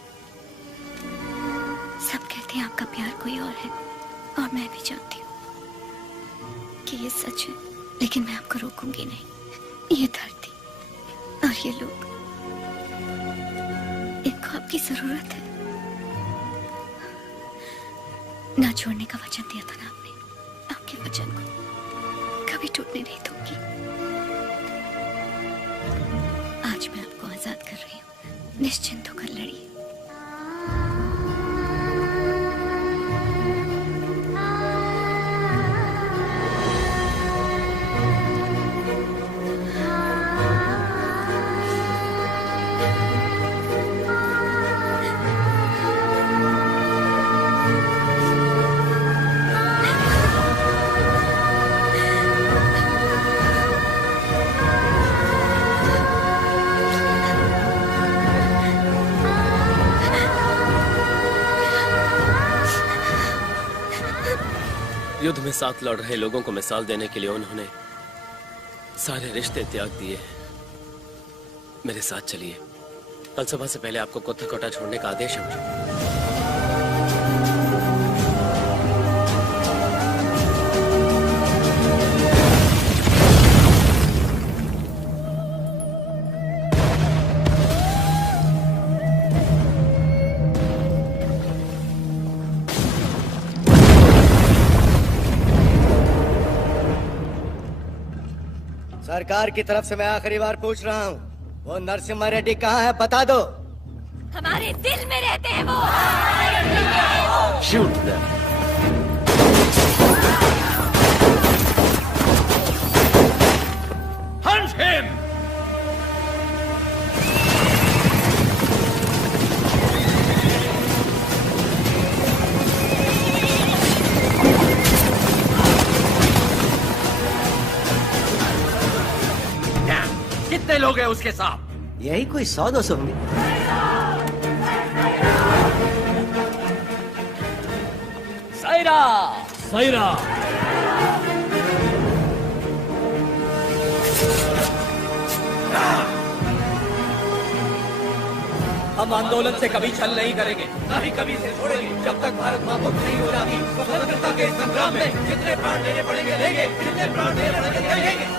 सब कहते हैं आपका प्यार कोई और है और मैं भी जानती हूँ कि ये सच है, लेकिन मैं आपको रोकूंगी नहीं। ये धरती और ये लोग, इनको आपकी जरूरत है। ना छोड़ने का वचन दिया था ना आपने, आपके वचन को कभी टूटने नहीं दूंगी। आज मैं आपको आजाद कर रही हूँ, निश्चिंत होकर लड़िए। युद्ध में साथ लड़ रहे लोगों को मिसाल देने के लिए उन्होंने सारे रिश्ते त्याग दिए। मेरे साथ चलिए, कल सुबह से पहले आपको कोटा छोड़ने का आदेश है मुझे। सरकार की तरफ से मैं आखिरी बार पूछ रहा हूँ, वो नरसिम्हा रेड्डी कहाँ है, बता दो। हमारे दिल में रहते हैं वो। Shoot them. Hunt him! कितने लोग हैं उसके साथ? यही कोई 100-200 होंगे। सायरा! सायरा! हम आंदोलन से कभी छल नहीं करेंगे, ना ही कभी से छोड़ेंगे। जब तक भारत मां मुक्त नहीं हो जाती, स्वतंत्रता के संग्राम में जितने प्राण देने पड़ेंगे लेंगे, जितने प्राण देने पड़ेंगे लेंगे।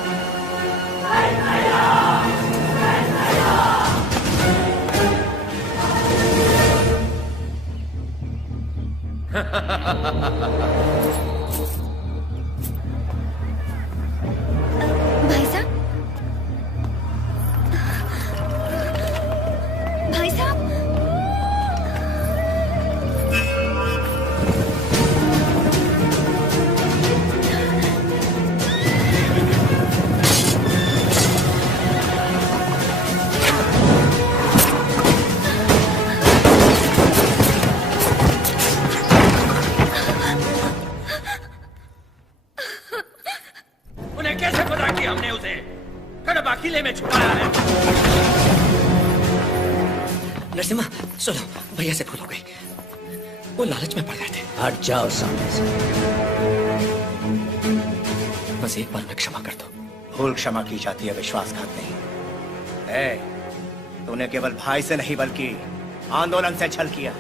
भाई साहब, भाई साहब, उन्हें कैसे पता कि हमने उसे कड़बा किले में छुपाया है? नरसिम्हा सुनो, भैया से भूल हो गई, वो लालच में पड़ गए थे। हट जाओ सामने से। बस एक बार में क्षमा कर दो। भूल क्षमा की जाती है, विश्वासघात नहीं। तूने केवल भाई से नहीं बल्कि आंदोलन से छल किया।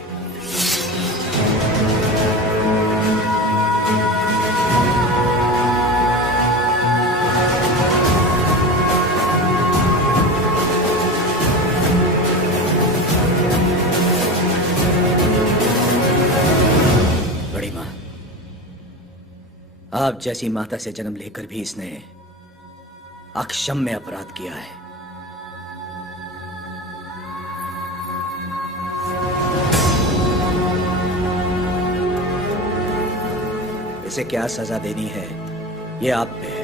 बड़ी माँ, आप जैसी माता से जन्म लेकर भी इसने अक्षम्य अपराध किया है। इसे क्या सजा देनी है, ये आप पे है।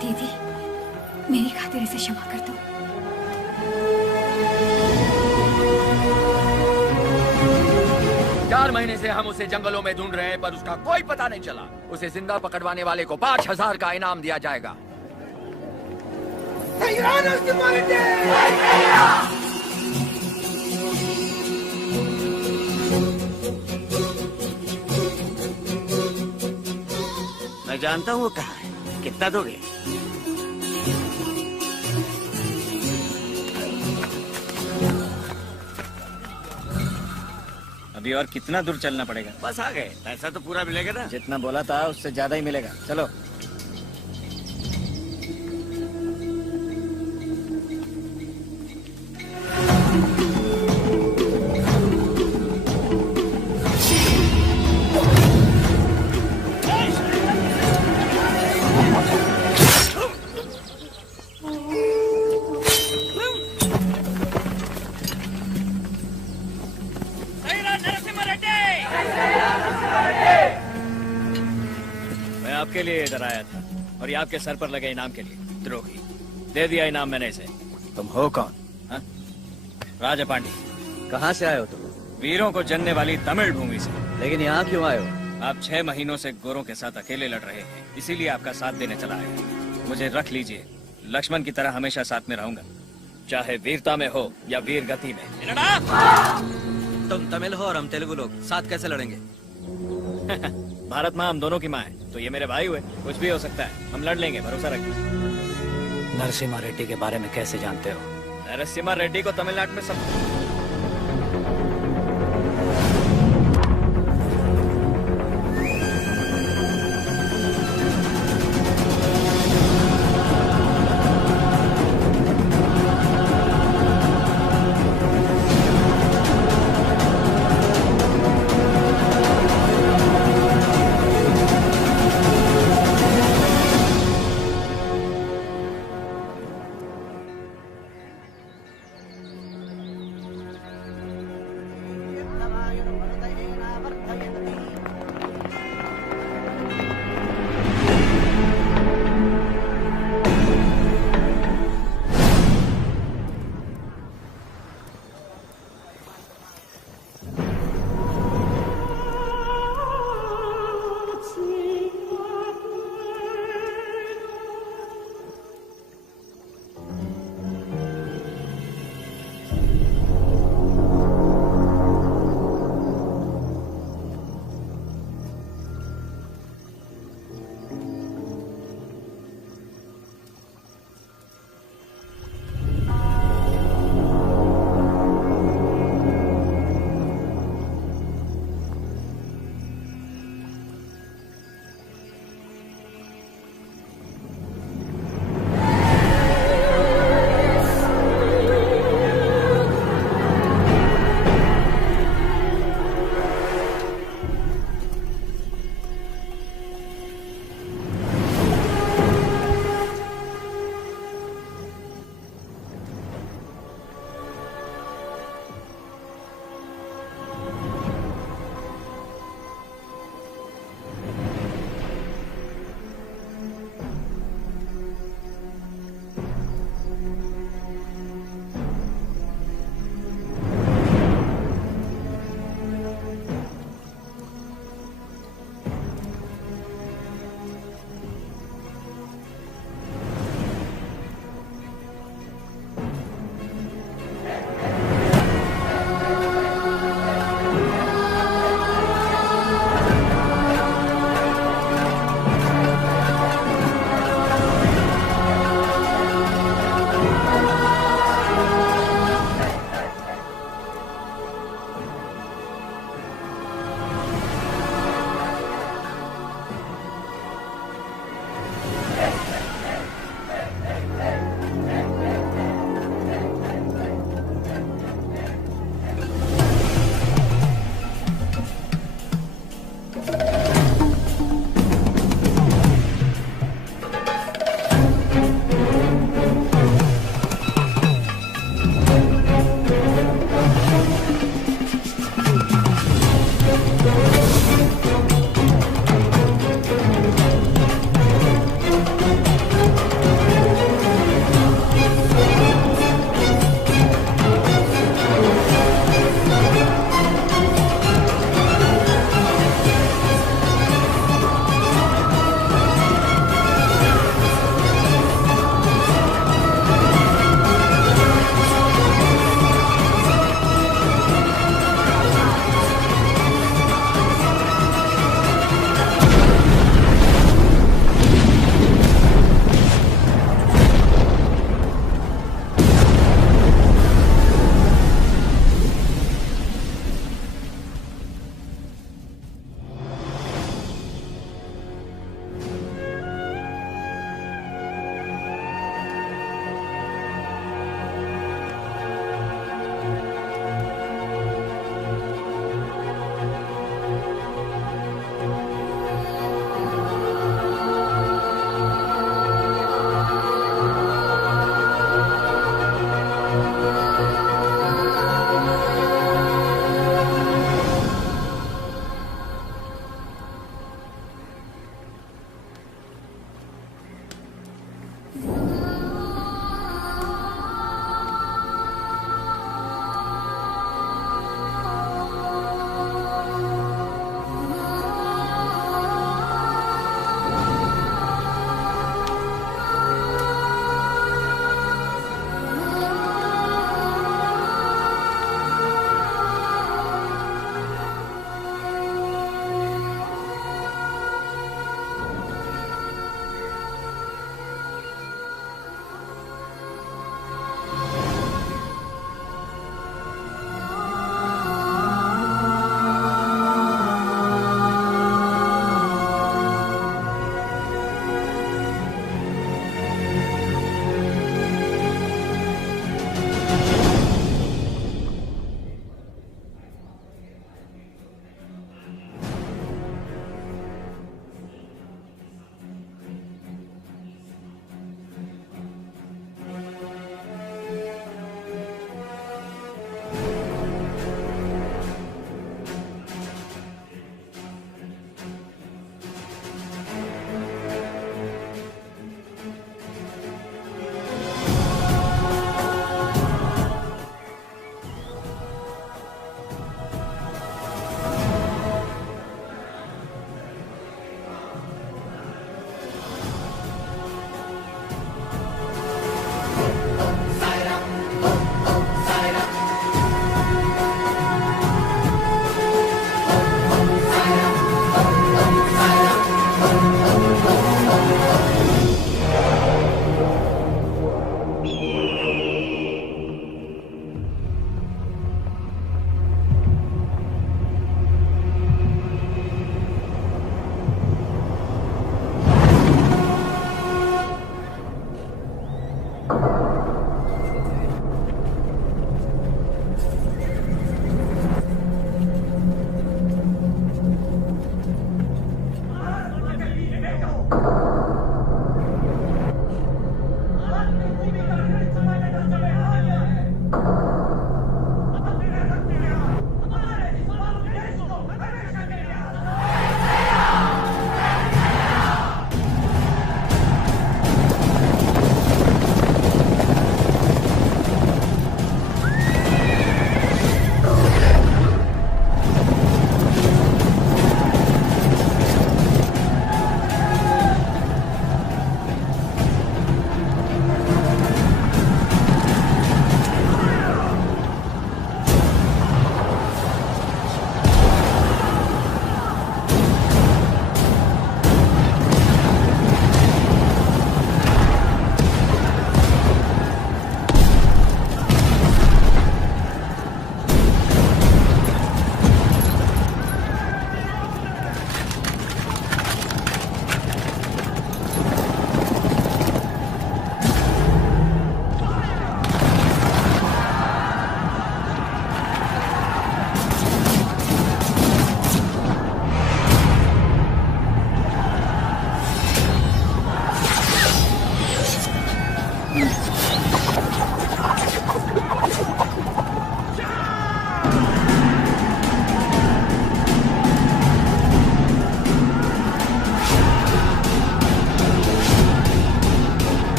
दीदी, मेरी खातिर इसे क्षमा कर दो। 4 महीने से हम उसे जंगलों में ढूंढ रहे हैं, पर उसका कोई पता नहीं चला। उसे जिंदा पकड़वाने वाले को 5000 का इनाम दिया जाएगा। मैं जानता हूँ वो कहाँ है। कितना दोगे? अभी और कितना दूर चलना पड़ेगा? बस आ गए। पैसा तो पूरा मिलेगा ना? जितना बोला था उससे ज्यादा ही मिलेगा। चलो। आपके लिए इधर आया था और ये आपके सर पर लगे इनाम के लिए। द्रोही, दे दिया इनाम मैंने इसे। तुम हो कौन? हा? राजा पांडे। कहाँ से आए हो तुम? वीरों को जनने वाली तमिल भूमि से। लेकिन यहाँ क्यों आए हो? आप 6 महीनों से गोरों के साथ अकेले लड़ रहे हैं, इसीलिए आपका साथ देने चला आया। मुझे रख लीजिए, लक्ष्मण की तरह हमेशा साथ में रहूंगा। चाहे वीरता में हो या वीर गति में। तुम तमिल हो और हम तेलुगु लोग, साथ कैसे लड़ेंगे? भारत माँ हम दोनों की माँ है, तो ये मेरे भाई हुए, कुछ भी हो सकता है, हम लड़ लेंगे, भरोसा रखिए। नरसिम्हा रेड्डी के बारे में कैसे जानते हो? नरसिम्हा रेड्डी को तमिलनाडु में सब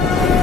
है।